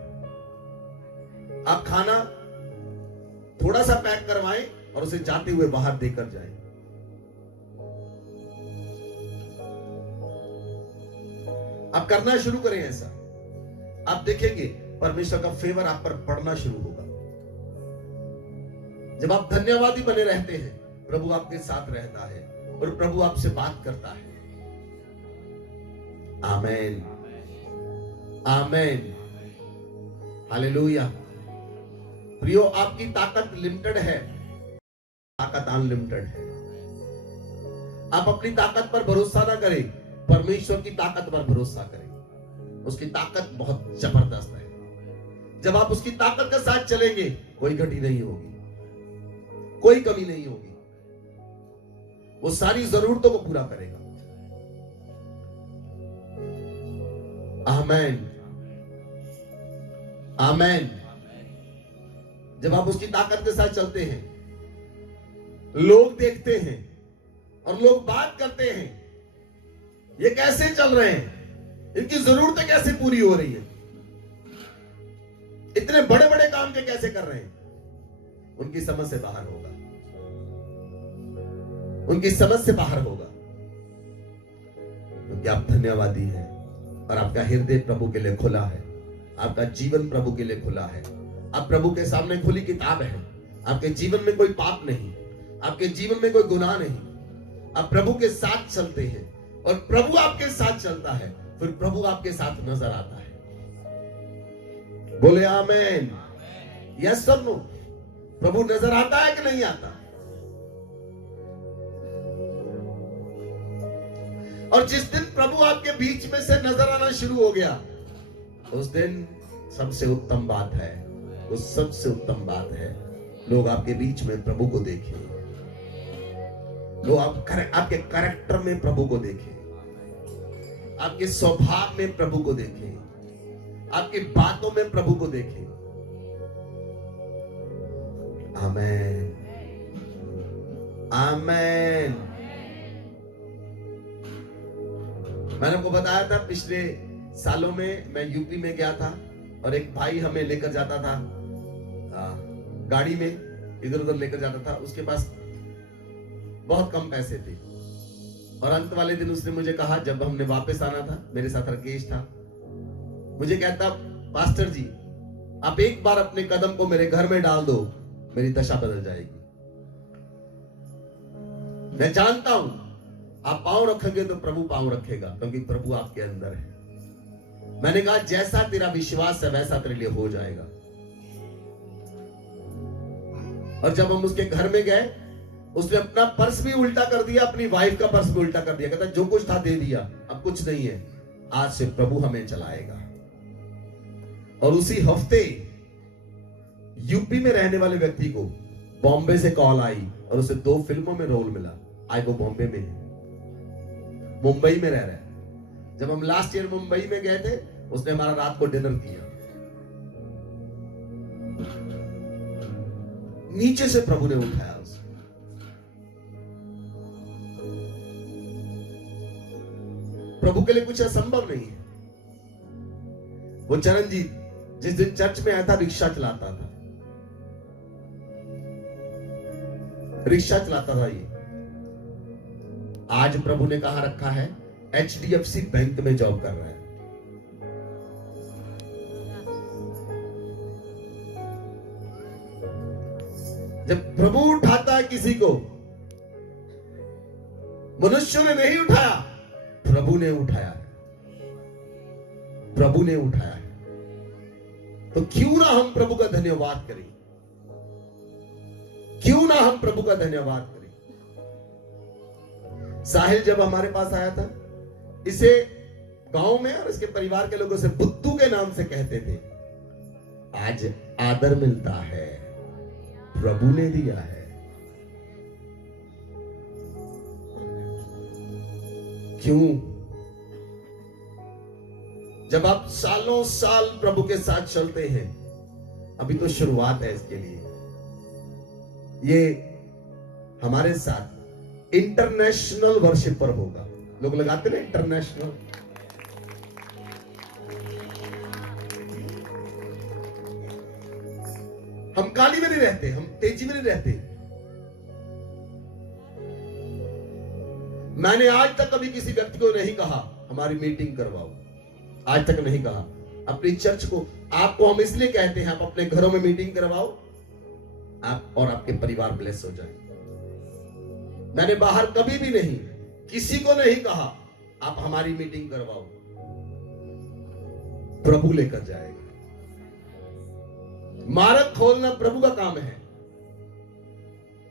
आप खाना थोड़ा सा पैक करवाएं और उसे जाते हुए बाहर देकर जाएं। आप करना शुरू करें ऐसा, आप देखेंगे परमेश्वर का फेवर आप पर पड़ना शुरू होगा। जब आप धन्यवादी बने रहते हैं, प्रभु आपके साथ रहता है और प्रभु आपसे बात करता है। आमेन, आमेन, हालेलुया। प्रियो, आपकी ताकत लिमिटेड है, ताकत अनलिमिटेड है। आप अपनी ताकत पर भरोसा ना करें, परमेश्वर की ताकत पर भरोसा करें। उसकी ताकत बहुत जबरदस्त है। जब आप उसकी ताकत के साथ चलेंगे, कोई घटी नहीं होगी, कोई कमी नहीं होगी, वो सारी जरूरतों को पूरा करेगा। आमेन, आमेन। जब आप उसकी ताकत के साथ चलते हैं, लोग देखते हैं और लोग बात करते हैं, ये कैसे चल रहे हैं, इनकी जरूरतें कैसे पूरी हो रही है, इतने बड़े बड़े काम के कैसे कर रहे हैं। उनकी समझ से बाहर होगा, उनकी समझ से बाहर होगा, क्योंकि आप धन्यवादी हैं और आपका हृदय प्रभु के लिए खुला है, आपका जीवन प्रभु के लिए खुला है। आप प्रभु के सामने खुली किताब है। आपके जीवन में कोई पाप नहीं, आपके जीवन में कोई गुनाह नहीं। आप प्रभु के साथ चलते हैं और प्रभु आपके साथ चलता है, फिर प्रभु आपके साथ नजर आता है। बोले आमेन, यस सर नो। प्रभु नजर आता है कि नहीं आता? और जिस दिन प्रभु आपके बीच में से नजर आना शुरू हो गया, उस दिन सबसे उत्तम बात है वो सबसे उत्तम बात है। लोग आपके बीच में प्रभु को देखें, लोग आपके कैरेक्टर में प्रभु को देखें, आपके स्वभाव में प्रभु को देखें, आपकी बातों में प्रभु को देखें। आमेन, आमेन। मैंने आपको बताया था पिछले सालों में मैं यूपी में गया था और एक भाई हमें लेकर जाता था गाड़ी में, इधर उधर लेकर जाता था। उसके पास बहुत कम पैसे थे और अंत वाले दिन उसने मुझे कहा, जब हमने वापस आना था, मेरे साथ राकेश था, मुझे कहता, पास्टर जी आप एक बार अपने कदम को मेरे घर में डाल दो, मेरी दशा बदल जाएगी। मैं जानता हूं आप पांव रखेंगे तो प्रभु पांव रखेगा, क्योंकि प्रभु आपके अंदर है। मैंने कहा जैसा तेरा विश्वास है वैसा तेरे लिए हो जाएगा। और जब हम उसके घर में गए, उसने अपना पर्स भी उल्टा कर दिया, अपनी वाइफ का पर्स भी उल्टा कर दिया। कहता जो कुछ था दे दिया, अब कुछ नहीं है, आज से प्रभु हमें चलाएगा। और उसी हफ्ते यूपी में रहने वाले व्यक्ति को बॉम्बे से कॉल आई और उसे 2 फिल्मों में रोल मिला। आज वो बॉम्बे में है, मुंबई में रह रहा है। जब हम लास्ट ईयर मुंबई में गए थे, उसने हमारा रात को डिनर किया। नीचे से प्रभु ने उठाया उसे। प्रभु के लिए कुछ असंभव नहीं है। वो चरणजीत जिस दिन चर्च में आया था, रिक्शा चलाता था, रिक्शा चलाता था ये। आज प्रभु ने कहा रखा है, HDFC बैंक में जॉब कर रहा है। जब प्रभु उठाता है किसी को, मनुष्यों ने नहीं उठाया, प्रभु ने उठाया है, प्रभु ने उठाया है। तो क्यों ना हम प्रभु का धन्यवाद करें, क्यों ना हम प्रभु का धन्यवाद करें। साहिल जब हमारे पास आया था, इसे गांव में और इसके परिवार के लोगों से बुद्धू के नाम से कहते थे। आज आदर मिलता है, प्रभु ने दिया है। क्यों? जब आप सालों साल प्रभु के साथ चलते हैं, अभी तो शुरुआत है इसके लिए, ये हमारे साथ इंटरनेशनल वर्शिपर होगा। लोग लगाते ना इंटरनेशनल। हम काली में नहीं रहते, हम तेजी में नहीं रहते। मैंने आज तक कभी किसी व्यक्ति को नहीं कहा हमारी मीटिंग करवाओ, आज तक नहीं कहा। अपनी चर्च को, आपको हम इसलिए कहते हैं, आप अपने घरों में मीटिंग करवाओ, आप और आपके परिवार ब्लेस हो जाए। मैंने बाहर कभी भी नहीं, किसी को नहीं कहा आप हमारी मीटिंग करवाओ, प्रभु लेकर जाएगा। मार्ग खोलना प्रभु का काम है।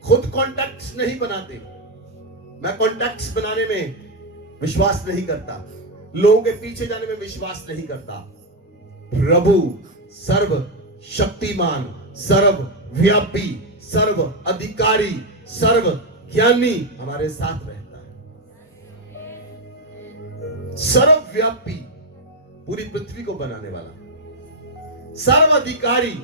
खुद कॉन्टैक्ट्स नहीं बनाते। मैं कॉन्टैक्ट्स बनाने में विश्वास नहीं करता, लोगों के पीछे जाने में विश्वास नहीं करता। प्रभु सर्व शक्तिमान, सर्व व्यापी, सर्व अधिकारी, सर्व ज्ञानी हमारे साथ रहता है। सर्वव्यापी, पूरी पृथ्वी को बनाने वाला, सर्व अधिकारी,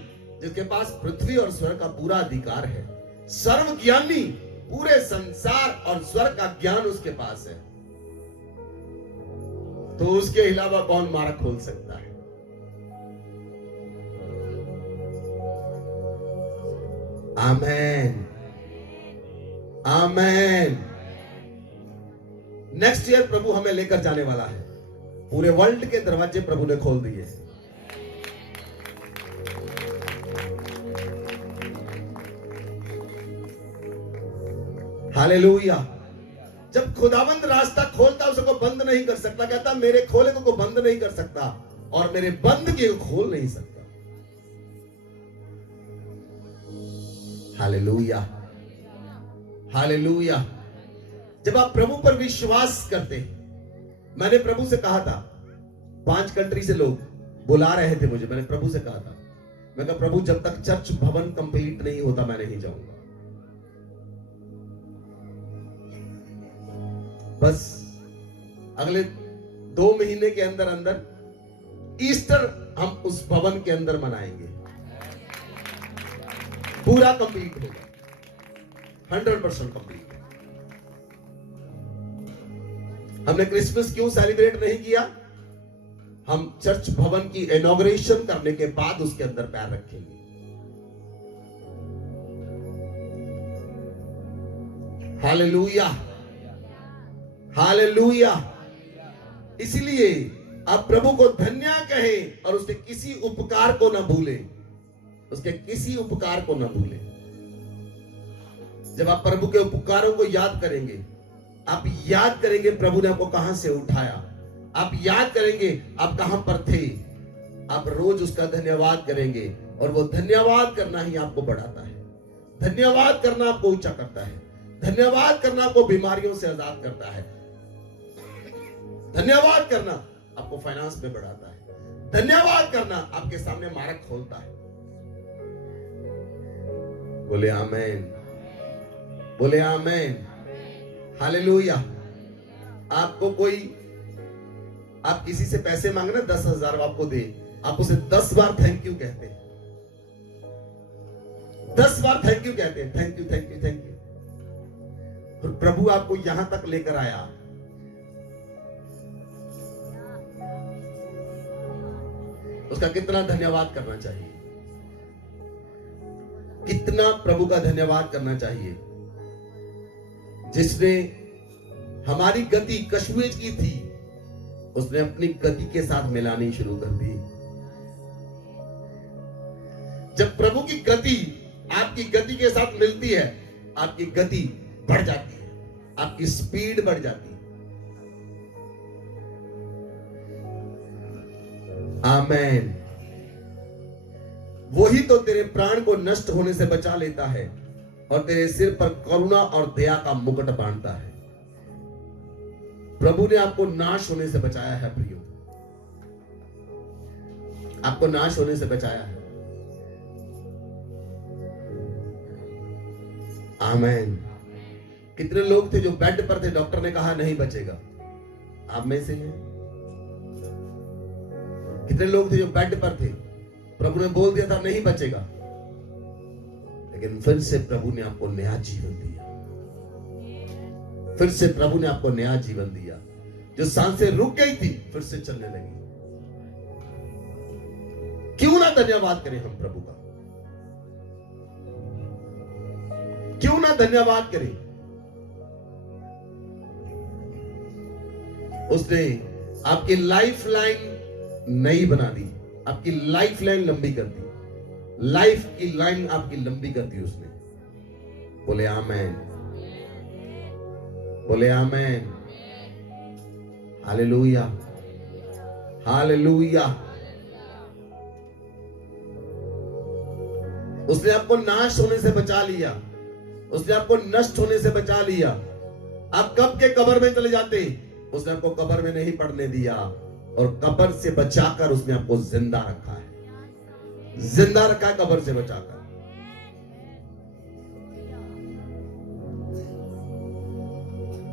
जिसके पास पृथ्वी और स्वर्ग का पूरा अधिकार है, सर्व ज्ञानी, पूरे संसार और स्वर्ग का ज्ञान उसके पास है। तो उसके अलावा कौन मार्ग खोल सकता है? आमेन, आमेन। नेक्स्ट ईयर प्रभु हमें लेकर जाने वाला है। पूरे वर्ल्ड के दरवाजे प्रभु ने खोल दिए। हालेलुया। जब खुदावंद रास्ता खोलता उसको बंद नहीं कर सकता। कहता मेरे खोले को बंद नहीं कर सकता और मेरे बंद के खोल नहीं सकता। Hallelujah, hallelujah. जब आप प्रभु पर विश्वास करते हैं, मैंने प्रभु से कहा था, 5 कंट्री से लोग बुला रहे थे मुझे, मैंने प्रभु से कहा था मैं कहा प्रभु जब तक चर्च भवन कंप्लीट नहीं होता मैं नहीं जाऊंगा। बस अगले 2 महीने के अंदर अंदर ईस्टर हम उस भवन के अंदर मनाएंगे, पूरा कंप्लीट होगा, 100% कंप्लीट। हमने क्रिसमस क्यों सेलिब्रेट नहीं किया? हम चर्च भवन की इनॉग्रेशन करने के बाद उसके अंदर पैर रखेंगे। Hallelujah, hallelujah. इसलिए आप प्रभु को धन्य कहें और उसके किसी उपकार को ना भूलें, उसके किसी उपकार को ना भूलें। जब आप प्रभु के उपकारों को याद करेंगे, आप याद करेंगे प्रभु ने आपको कहां से उठाया, आप याद करेंगे आप कहां पर थे, आप रोज उसका धन्यवाद करेंगे और वो धन्यवाद करना ही आपको बढ़ाता है। धन्यवाद करना आपको ऊंचा करता है। धन्यवाद करना आपको बीमारियों से आजाद करता है। धन्यवाद करना आपको फाइनेंस में बढ़ाता है। धन्यवाद करना आपके सामने मार्ग खोलता है। बोले आमीन, बोले आमीन, हालेलुया। आपको कोई, आप किसी से पैसे मांगे ना 10,000 आपको दे, आप उसे 10 बार थैंक यू कहते हैं, 10 बार थैंक यू कहते हैं, thank you thank you thank you. और प्रभु आपको यहां तक लेकर आया, उसका कितना धन्यवाद करना चाहिए, कितना प्रभु का धन्यवाद करना चाहिए, जिसने हमारी गति कश्मीर की थी उसने अपनी गति के साथ मिलानी शुरू कर दी। जब प्रभु की गति आपकी गति के साथ मिलती है, आपकी गति बढ़ जाती है, आपकी स्पीड बढ़ जाती है। आमीन। वही तो तेरे प्राण को नष्ट होने से बचा लेता है और तेरे सिर पर करुणा और दया का मुकुट बांधता है। प्रभु ने आपको नाश होने से बचाया है प्रियो, आपको नाश होने से बचाया है। आमीन। कितने लोग थे जो बेड पर थे, डॉक्टर ने कहा नहीं बचेगा, आप में से हैं। कितने लोग थे जो बेड पर थे, प्रभु ने बोल दिया था नहीं बचेगा, लेकिन फिर से प्रभु ने आपको नया जीवन दिया। फिर से प्रभु ने आपको नया जीवन दिया। जो सांसें रुक गई थी फिर से चलने लगी। क्यों ना धन्यवाद करें हम प्रभु का, क्यों ना धन्यवाद करें। उसने आपकी लाइफ लाइन नई बना दी, आपकी लाइफ लाइन लंबी कर दी, लाइफ की लाइन आपकी लंबी कर दी उसने। बोले आमीन, बोले आमीन, हालेलुया, हालेलुया। उसने आपको नाश होने से बचा लिया, उसने आपको नष्ट होने से बचा लिया। आप कब के कब्र में चले जाते, उसने आपको कब्र में नहीं पड़ने दिया और कब्र से बचाकर उसने आपको जिंदा रखा है, जिंदा रखा है कब्र से बचाकर।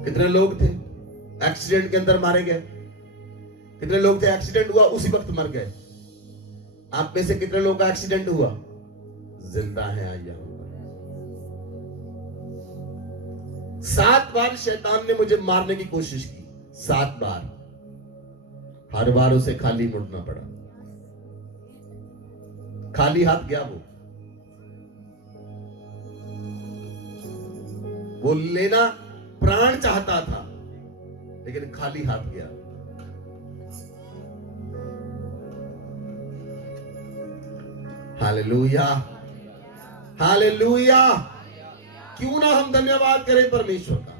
कितने लोग थे एक्सीडेंट के अंदर मारे गए, कितने लोग थे एक्सीडेंट हुआ उसी वक्त मर गए। आप में से कितने लोगों का एक्सीडेंट हुआ जिंदा है आइया। 7 बार शैतान ने मुझे मारने की कोशिश की, 7 बार, हर बार उसे खाली मुड़ना पड़ा, खाली हाथ गया। वो लेना प्राण चाहता था लेकिन खाली हाथ गया। Hallelujah, hallelujah. क्यों ना हम धन्यवाद करें परमेश्वर का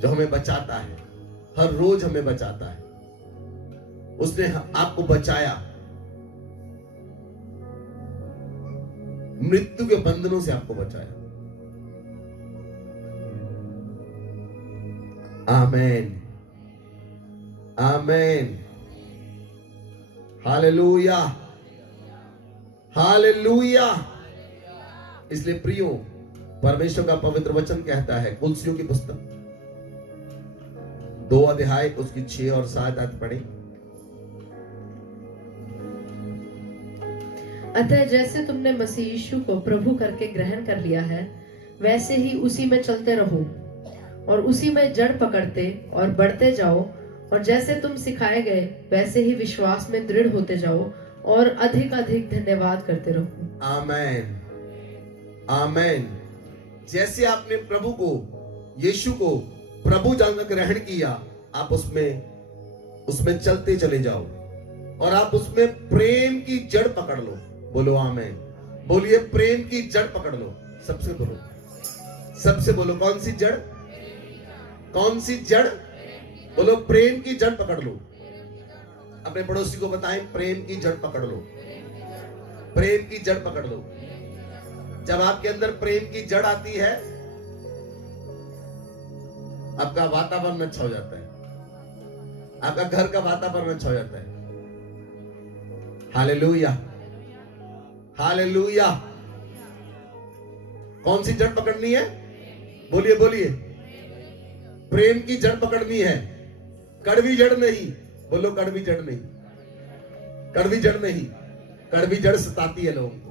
जो हमें बचाता है, हर रोज हमें बचाता है। उसने आपको बचाया, मृत्यु के बंधनों से आपको बचाया। आमीन, आमीन, हालेलुया, हालेलुया। इसलिए प्रियो, परमेश्वर का पवित्र वचन कहता है, कुलसियों की पुस्तक 2 अध्याय उसकी 6 और 7 आयत पढ़े। अतः जैसे तुमने मसीह यीशु को प्रभु करके ग्रहण कर लिया है, वैसे ही उसी में चलते रहो और उसी में जड़ पकड़ते और बढ़ते जाओ, और जैसे तुम सिखाए गए वैसे ही विश्वास में दृढ़ होते जाओ और अधिक अधिक धन्यवाद करते रहो। आमेन, आमेन। जैसे आपने प्रभु को, यीशु को प्रभु जानकर ग्रहण किया, आप उसमें चलते चले जाओ और आप उसमें प्रेम की जड़ पकड़ लो। बोलो आमेन। बोलिए, प्रेम की जड़ पकड़ लो। सबसे बोलो, सबसे बोलो, कौन सी जड़? कौन सी जड़? बोलो, प्रेम की जड़ पकड़ लो। अपने पड़ोसी को बताएं, प्रेम की जड़ पकड़ लो, प्रेम की जड़ पकड़ लो। जब आपके अंदर प्रेम की जड़ आती है, आपका वातावरण अच्छा हो जाता है, आपका घर का वातावरण अच्छा हो जाता है। Hallelujah, hallelujah. कौन सी जड़ पकड़नी है? बोलिए, बोलिए। प्रेम की जड़ पकड़नी है, कड़वी जड़ नहीं। बोलो, कड़वी जड़ नहीं, कड़वी जड़ नहीं। कड़वी जड़ सताती है लोगों को।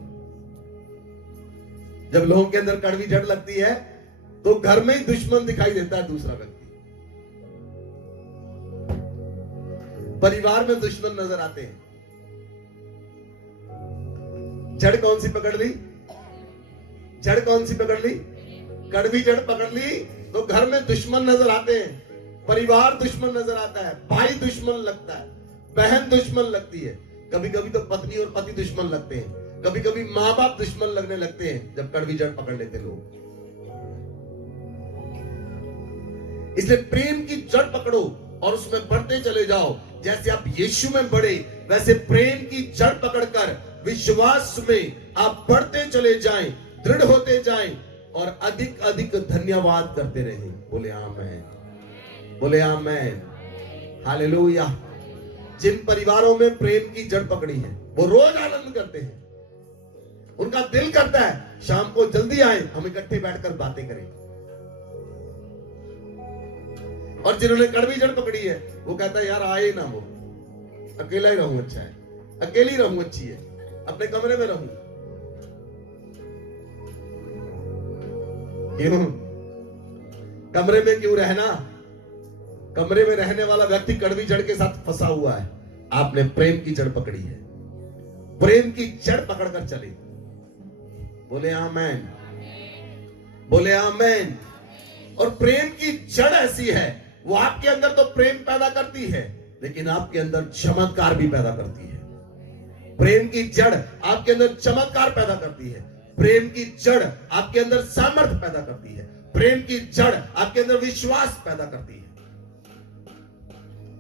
जब लोगों के अंदर कड़वी जड़ लगती है तो घर में ही दुश्मन दिखाई देता है दूसरा व्यक्ति, परिवार में दुश्मन नजर आते हैं। जड़ कौन सी पकड़ ली? जड़ कौन सी पकड़ ली? कड़वी जड़ पकड़ ली तो घर में दुश्मन नजर आते हैं, परिवार दुश्मन नजर आता है, भाई दुश्मन लगता है, बहन दुश्मन लगती है, कभी कभी तो पत्नी और पति दुश्मन लगते हैं, कभी कभी माँ बाप दुश्मन लगने लगते हैं जब कड़वी जड़ पकड़ लेते लोग। इसलिए प्रेम की जड़ पकड़ो और उसमें बढ़ते चले जाओ। जैसे आप यीशु में बढ़े, वैसे प्रेम की जड़ पकड़कर विश्वास में आप बढ़ते चले जाएं, दृढ़ होते जाएं और अधिक अधिक धन्यवाद करते रहें। बोले आमेन, बोले आमेन, हालेलुया। जिन परिवारों में प्रेम की जड़ पकड़ी है वो रोज आनंद करते हैं। उनका दिल करता है शाम को जल्दी आए, हम इकट्ठे बैठकर बातें करें। और जिन्होंने कड़वी जड़ पकड़ी है वो कहता है यार आए ना, वो अकेला ही रहूं अच्छा है, अकेली रहूं अच्छी है, अपने कमरे में रहूं। क्यों? कमरे में क्यों रहना? कमरे में रहने वाला व्यक्ति कड़वी जड़ के साथ फंसा हुआ है। आपने प्रेम की जड़ पकड़ी है, प्रेम की जड़ पकड़कर चले। बोले आमेन, बोले आमेन। और प्रेम की जड़ ऐसी है, वो आपके अंदर तो प्रेम पैदा करती है लेकिन आपके अंदर चमत्कार भी पैदा करती है। प्रेम की जड़ आपके अंदर चमत्कार पैदा करती है, प्रेम की जड़ आपके अंदर सामर्थ्य पैदा करती है, प्रेम की जड़ आपके अंदर विश्वास पैदा करती है।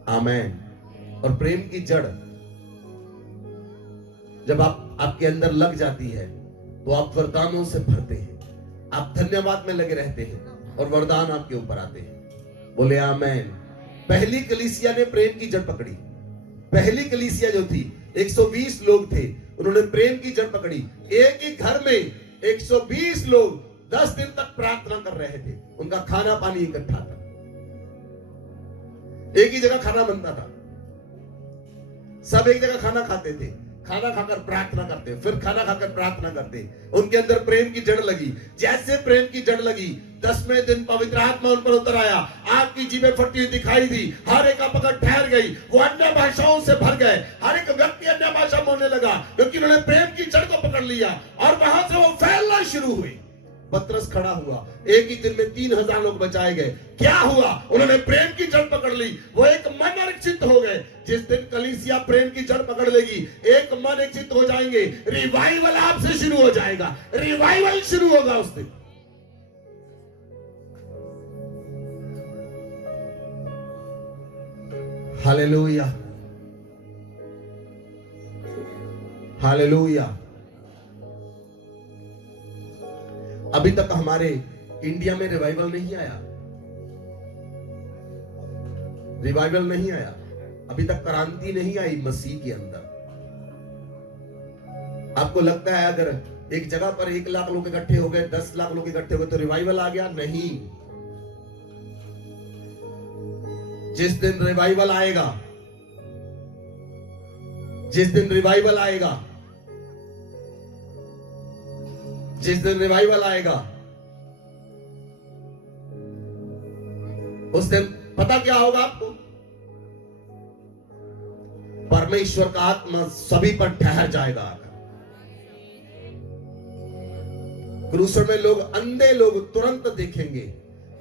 आमेन। और प्रेम की जड़ जब आपके अंदर लग जाती है तो आप वरदानों से भरते हैं, आप धन्यवाद में लगे रहते हैं और वरदान आपके ऊपर आते हैं। बोले आमेन। पहली कलीसिया ने प्रेम की जड़ पकड़ी। पहली कलीसिया जो थी 120 लोग थे, उन्होंने प्रेम की जड़ पकड़ी। एक ही घर में 120 लोग 10 दिन तक प्रार्थना कर रहे थे, उनका खाना पानी इकट्ठा था, एक ही जगह खाना बनता था, सब एक जगह खाना खाते थे, खाना खाकर प्रार्थना करते, फिर खाना खाकर प्रार्थना करते। उनके अंदर प्रेम की जड़ लगी। जैसे प्रेम की जड़ लगी, 10वें दिन पवित्र आत्मा उन पर उतर आया, आग की जीभें फटती हुई दिखाई दी, हर एक का पकड़ ठहर गई, वो अन्य भाषाओं से भर गए, हर एक व्यक्ति अन्य भाषा बोलने लगा क्योंकि उन्होंने प्रेम की जड़ को पकड़ लिया और वहां से वो फैलना शुरू हुई। पतरस खड़ा हुआ, एक ही दिन में 3000 लोग बचाए गए। क्या हुआ? उन्होंने प्रेम की जड़ पकड़ ली, वो एक मन और एक चित्त हो गए। जिस दिन कलीसिया प्रेम की जड़ पकड़ लेगी, एक मन एक चित्त हो जाएंगे, रिवाइवल आपसे शुरू हो जाएगा, रिवाइवल शुरू होगा उस दिन। Hallelujah, hallelujah. अभी तक हमारे इंडिया में रिवाइवल नहीं आया, रिवाइवल नहीं आया, अभी तक क्रांति नहीं आई मसीह के अंदर। आपको लगता है अगर एक जगह पर 1 लाख लोग इकट्ठे हो गए, 10 लाख लोग इकट्ठे हो गए तो रिवाइवल आ गया? नहीं। जिस दिन रिवाइवल आएगा, जिस दिन रिवाइवल आएगा, जिस दिन रिवाइवल आएगा, उस दिन पता क्या होगा आपको? परमेश्वर का आत्मा सभी पर ठहर जाएगा आकर। क्रूसर में लोग, अंधे लोग तुरंत देखेंगे,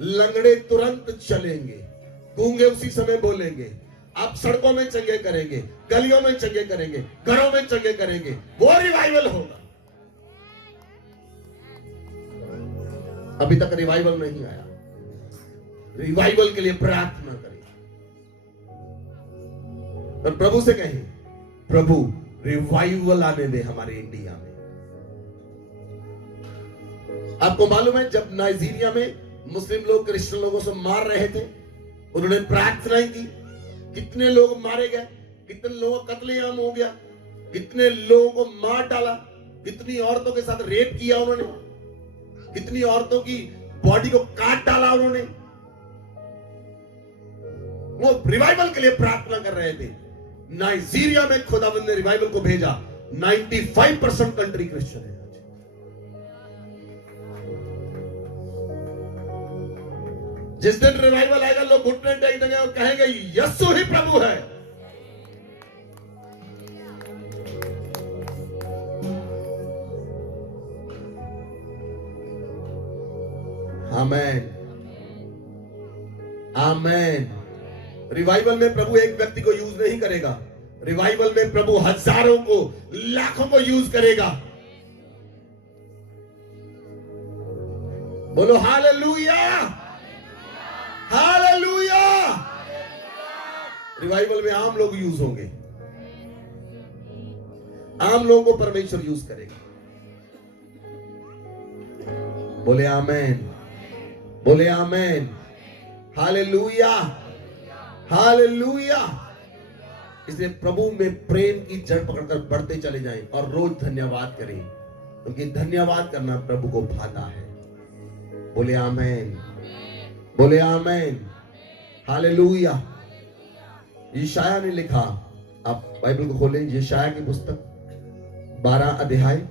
लंगड़े तुरंत चलेंगे, गूंगे उसी समय बोलेंगे, आप सड़कों में चंगे करेंगे, गलियों में चंगे करेंगे, घरों में चंगे करेंगे। वो रिवाइवल होगा। अभी तक रिवाइवल नहीं आया। रिवाइवल के लिए प्रार्थना करें और प्रभु से कहें, प्रभु रिवाइवल आने दे हमारे इंडिया में। आपको मालूम है जब नाइजीरिया में मुस्लिम लोग क्रिश्चियन लोगों से मार रहे थे, उन्होंने प्रार्थना की, कितने लोग मारे गए, कितने लोगों का कत्लेआम हो गया, कितने लोगों को मार डाला, कितनी औरतों के साथ रेप किया उन्होंने, कितनी औरतों की बॉडी को काट डाला उन्होंने। वो रिवाइवल के लिए प्रार्थना कर रहे थे। नाइजीरिया में खुदावंद ने रिवाइवल को भेजा। 95% कंट्री क्रिश्चियन है। जिस दिन रिवाइवल आएगा लोग घुटने टेक देंगे और कहेंगे यीशु ही प्रभु है। आमेन, आमेन। रिवाइवल में प्रभु एक व्यक्ति को यूज नहीं करेगा। रिवाइवल में प्रभु हजारों को, लाखों को यूज करेगा। बोलो हालेलुया, हालेलुया। रिवाइवल में आम लोग यूज होंगे, आम लोगों को परमेश्वर यूज करेगा। बोले आमेन, बोले आमेन, हालेलुया, हालेलुया। इसलिए प्रभु में प्रेम की जड़ पकड़कर बढ़ते चले जाएं और रोज धन्यवाद करें, क्योंकि धन्यवाद करना प्रभु को भाता है। बोले आमेन, बोले आमेन, हालेलुया। यशायाह ने लिखा, आप बाइबल को खोलें, यशायाह की पुस्तक 12 अध्याय,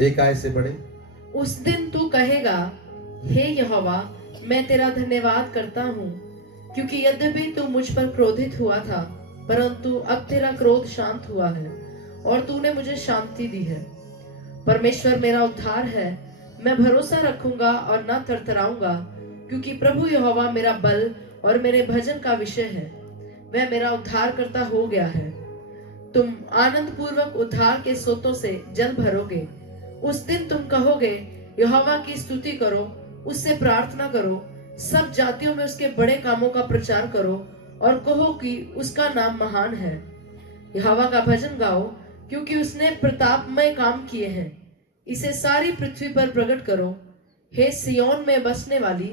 एक आयत से पढ़े। उस दिन तू कहेगा, हे यहोवा, मैं तेरा धन्यवाद करता हूँ, क्योंकि यद्यपि तू मुझ पर क्रोधित हुआ था, परंतु अब तेरा क्रोध शांत हुआ है और तूने मुझे शांति दी है। परमेश्वर मेरा उद्धार है, मैं भरोसा रखूंगा और न थरथराऊंगा, क्योंकि प्रभु यहोवा मेरा बल और मेरे भजन का विषय है। वह मेरा उद्धारकर्ता हो गया है। तुम आनंद पूर्वक उद्धार के सोतों से जल भरोगे। उस दिन तुम कहोगे, यहोवा की स्तुति करो, उससे प्रार्थना करो, सब जातियों में उसके बड़े कामों का प्रचार करो और कहो कि उसका नाम महान है। यहोवा का भजन गाओ, क्योंकि उसने प्रतापमय काम किए हैं। इसे सारी पृथ्वी पर प्रकट करो। हे सियोन में बसने वाली,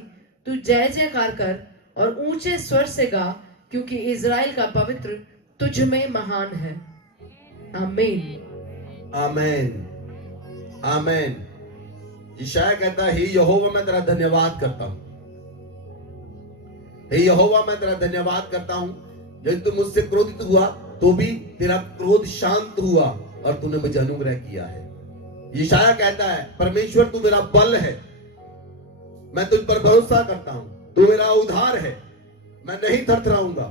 तू जय जयकार कर और ऊंचे स्वर से गा, क्योंकि इज़राइल का पवित्र तुझ में महान है। आमीन, आमेन, आमेन। यशायाह कहता है, हे यहोवा, मैं तेरा धन्यवाद करता हूं। हे यहोवा, मैं तेरा धन्यवाद करता हूं। जब तू मुझसे क्रोधित हुआ तो भी तेरा क्रोध शांत हुआ और तूने मुझे अनुग्रह किया है। यशायाह कहता है, परमेश्वर तू मेरा बल है, मैं तुझ पर भरोसा करता हूं, तू मेरा उद्धार है, मैं नहीं थरथराऊंगा।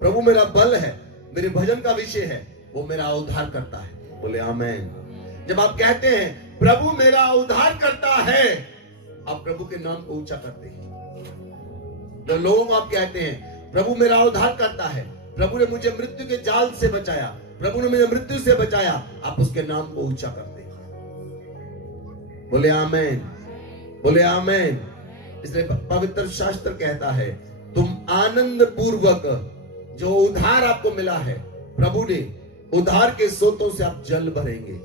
प्रभु मेरा बल है, मेरे भजन का विषय है, वो मेरा उद्धार करता है। बोले आमेन। जब आप कहते हैं प्रभु मेरा उद्धार करता है, आप प्रभु के नाम को ऊंचा करते हैं। तो लोगों को आप कहते हैं प्रभु मेरा उद्धार करता है, प्रभु ने मुझे मृत्यु के जाल से बचाया, प्रभु ने मुझे मृत्यु से बचाया, आप उसके नाम को ऊंचा करते हैं। बोले आमेन, बोले आमेन। इसलिए पवित्र शास्त्र कहता है, तुम आनंद पूर्वक जो उद्धार आपको मिला है, प्रभु ने उद्धार के सोतों से आप जल भरेंगे।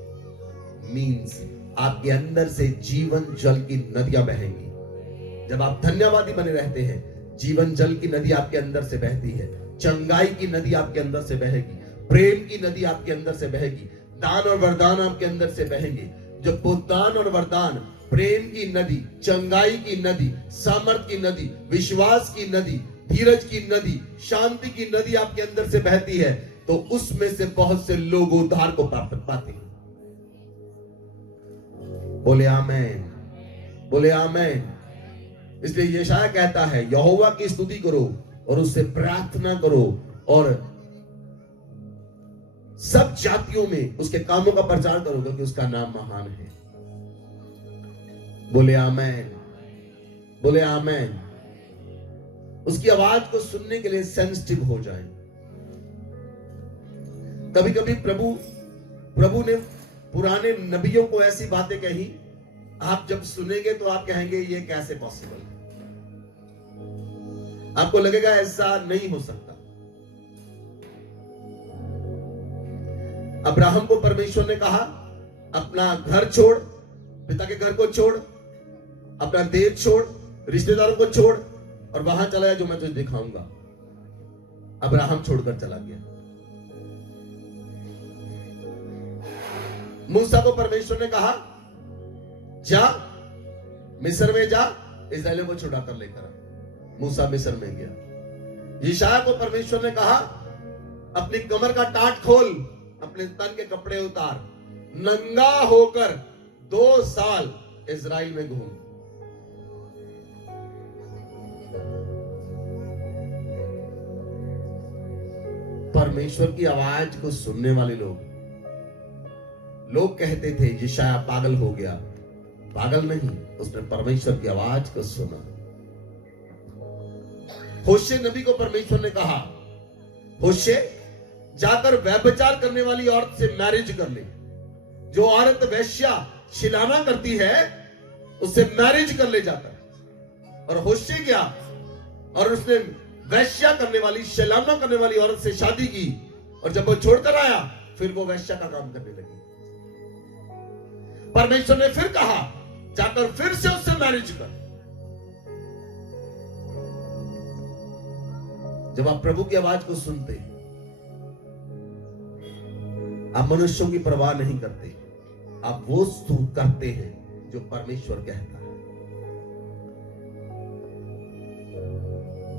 मीन्स आपके अंदर से जीवन जल की नदियां बहेंगी। जब आप धन्यवादी बने रहते हैं, जीवन जल की नदी आपके अंदर से बहती है, चंगाई की नदी आपके अंदर से बहेगी, प्रेम की नदी आपके अंदर से बहेगी, दान और वरदान आपके अंदर से बहेंगे। जब वो दान और वरदान, प्रेम की नदी, चंगाई की नदी, सामर्थ की नदी, विश्वास की नदी, धीरज की नदी, शांति की नदी आपके अंदर से बहती है, तो उसमें से बहुत से लोग उद्धार को प्राप्त पाते हैं। बोले आमेन, बोले आमेन। इसलिए यशाया कहता है, यहोवा की स्तुति करो और उससे प्रार्थना करो और सब जातियों में उसके कामों का प्रचार करो, क्योंकि उसका नाम महान है। बोले आमेन, बोले आमेन। उसकी आवाज को सुनने के लिए सेंसिटिव हो जाए। कभी कभी प्रभु ने पुराने नबियों को ऐसी बातें कही, आप जब सुनेंगे तो आप कहेंगे ये कैसे पॉसिबल है। आपको लगेगा ऐसा नहीं हो सकता। अब्राहम को परमेश्वर ने कहा, अपना घर छोड़, पिता के घर को छोड़, अपना देश छोड़, रिश्तेदारों को छोड़ और वहां चला जा जो मैं तुझे दिखाऊंगा। अब्राहम छोड़कर चला गया। मूसा को परमेश्वर ने कहा, जा मिस्र में जा, इस्राएलियों को छुड़ा कर लेकर आ। मूसा मिस्र में गया। यशायाह को परमेश्वर ने कहा, अपनी कमर का टाट खोल, अपने तन के कपड़े उतार, नंगा होकर 2 साल इजराइल में घूम। परमेश्वर की आवाज को सुनने वाले लोग कहते थे यशायाह पागल हो गया। पागल नहीं, उसने परमेश्वर की आवाज को सुना। होशे नबी को परमेश्वर ने कहा, होशे जाकर व्यभिचार करने वाली औरत से मैरिज कर ले। जो औरत वैश्या शिलाना करती है उससे मैरिज कर ले जाकर। और होशे गया और उसने वैश्या करने वाली, शिलाना करने वाली औरत से शादी की, और जब वो छोड़कर आया फिर वो वैश्या का काम करने लगी। परमेश्वर ने फिर कहा, जाकर फिर से उससे मैरिज कर। जब आप प्रभु की आवाज को सुनते हैं, आप मनुष्यों की परवाह नहीं करते, आप वो करते हैं जो परमेश्वर कहता है।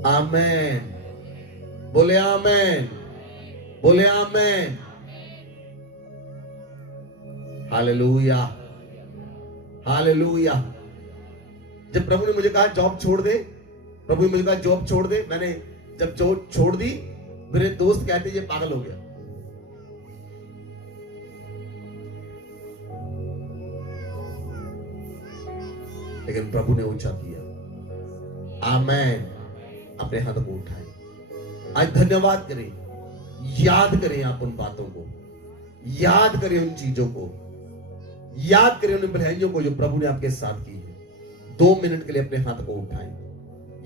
आमेन, बोले आमेन, बोले आमेन, हालेलुया, हालेलुया। जब प्रभु ने मुझे कहा जॉब छोड़ दे, प्रभु ने मुझे कहा जॉब छोड़ दे, मैंने जब जॉब छोड़ दी, मेरे दोस्त कहते ये पागल हो गया। लेकिन प्रभु ने ऊंचा किया। आमेन। अपने हाथ को उठाएं। आज धन्यवाद करें, याद करें आप उन बातों को, याद करें उन चीजों को, याद करें उन भलाइयों को जो प्रभु ने आपके साथ की है। 2 मिनट के लिए अपने हाथ को उठाएं,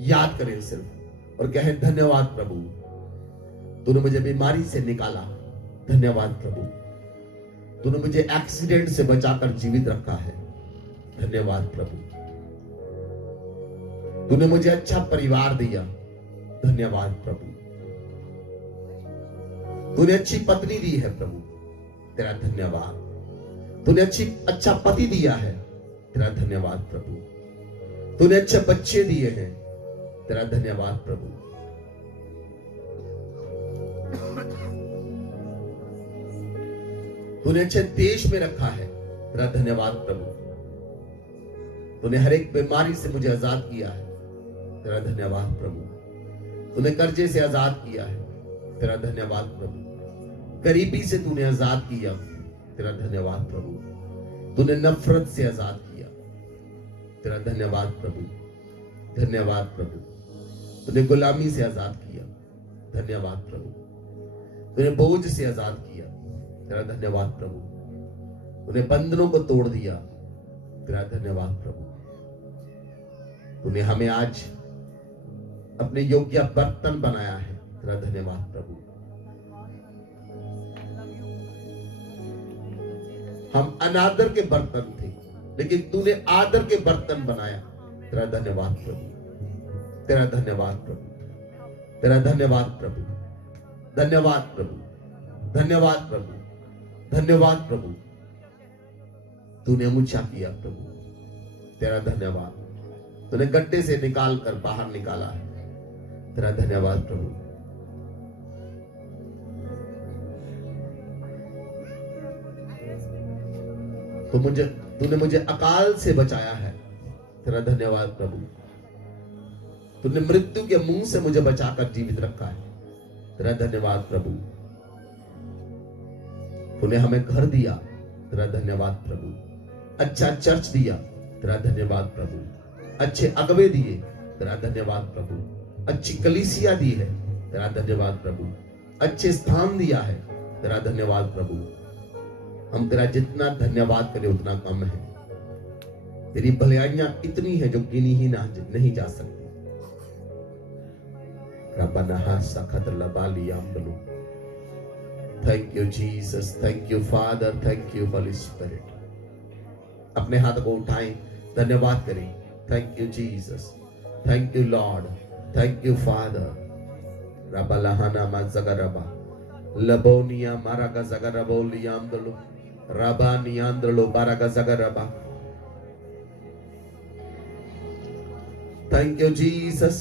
याद करें सिर्फ, और कहें धन्यवाद प्रभु, तूने मुझे बीमारी से निकाला। धन्यवाद प्रभु, तूने मुझे एक्सीडेंट से बचाकर जीवित रखा है। धन्यवाद प्रभु, तूने मुझे अच्छा परिवार दिया। धन्यवाद प्रभु, तूने अच्छी पत्नी दी है प्रभु, तेरा धन्यवाद। तूने अच्छा पति दिया है, तेरा धन्यवाद प्रभु। तूने अच्छे बच्चे दिए हैं, तेरा धन्यवाद प्रभु। तूने अच्छे देश में रखा है, तेरा धन्यवाद प्रभु। तूने हर एक बीमारी से मुझे आजाद किया है, तेरा धन्यवाद प्रभु। तूने कर्जे से आजाद किया है, तेरा धन्यवाद प्रभु। गरीबी से तूने आजाद किया, तेरा धन्यवाद प्रभु। तूने नफरत से आजाद किया, तेरा धन्यवाद प्रभु। धन्यवाद प्रभु। तूने गुलामी से आजाद किया, धन्यवाद प्रभु। तूने बोझ से आजाद किया, तेरा धन्यवाद प्रभु। तूने बंधनों को तोड़ दिया, तेरा धन्यवाद प्रभु। तूने हमें आज अपने योग्य बर्तन बनाया है, तेरा धन्यवाद प्रभु। हम अनादर के बर्तन थे, लेकिन तूने आदर के बर्तन बनाया, तेरा धन्यवाद प्रभु, तेरा धन्यवाद प्रभु, तेरा धन्यवाद प्रभु, धन्यवाद प्रभु, धन्यवाद प्रभु, धन्यवाद प्रभु। तूने ऊंचा किया प्रभु, तेरा धन्यवाद। तूने गड्ढे से निकाल कर बाहर निकाला है, तेरा धन्यवाद प्रभु। तूने मुझे अकाल से बचाया है, तेरा धन्यवाद प्रभु। तूने मृत्यु के मुंह से मुझे बचाकर जीवित रखा है, तेरा धन्यवाद प्रभु। तूने हमें घर दिया, तेरा धन्यवाद प्रभु। अच्छा चर्च दिया, तेरा धन्यवाद प्रभु। अच्छे अगवे दिए, तेरा धन्यवाद प्रभु। अच्छी कलीसिया दी है, तेरा धन्यवाद प्रभु। अच्छे स्थान दिया है, तेरा धन्यवाद प्रभु। हम तेरा जितना धन्यवाद करें उतना कम है। तेरी भलाइयां इतनी है जो गिनी ही नहीं जा सकती। Thank you Jesus, thank you Father, thank you Holy Spirit. अपने हाथ को उठाएं, धन्यवाद करें। Thank you Jesus, thank you Lord, thank you Father. रबा लहाना मा जगरबा लबोनिया मारागा जगरबोलियामदलु रबा नियांद्रलो बारागा जगरबा। Thank you Jesus.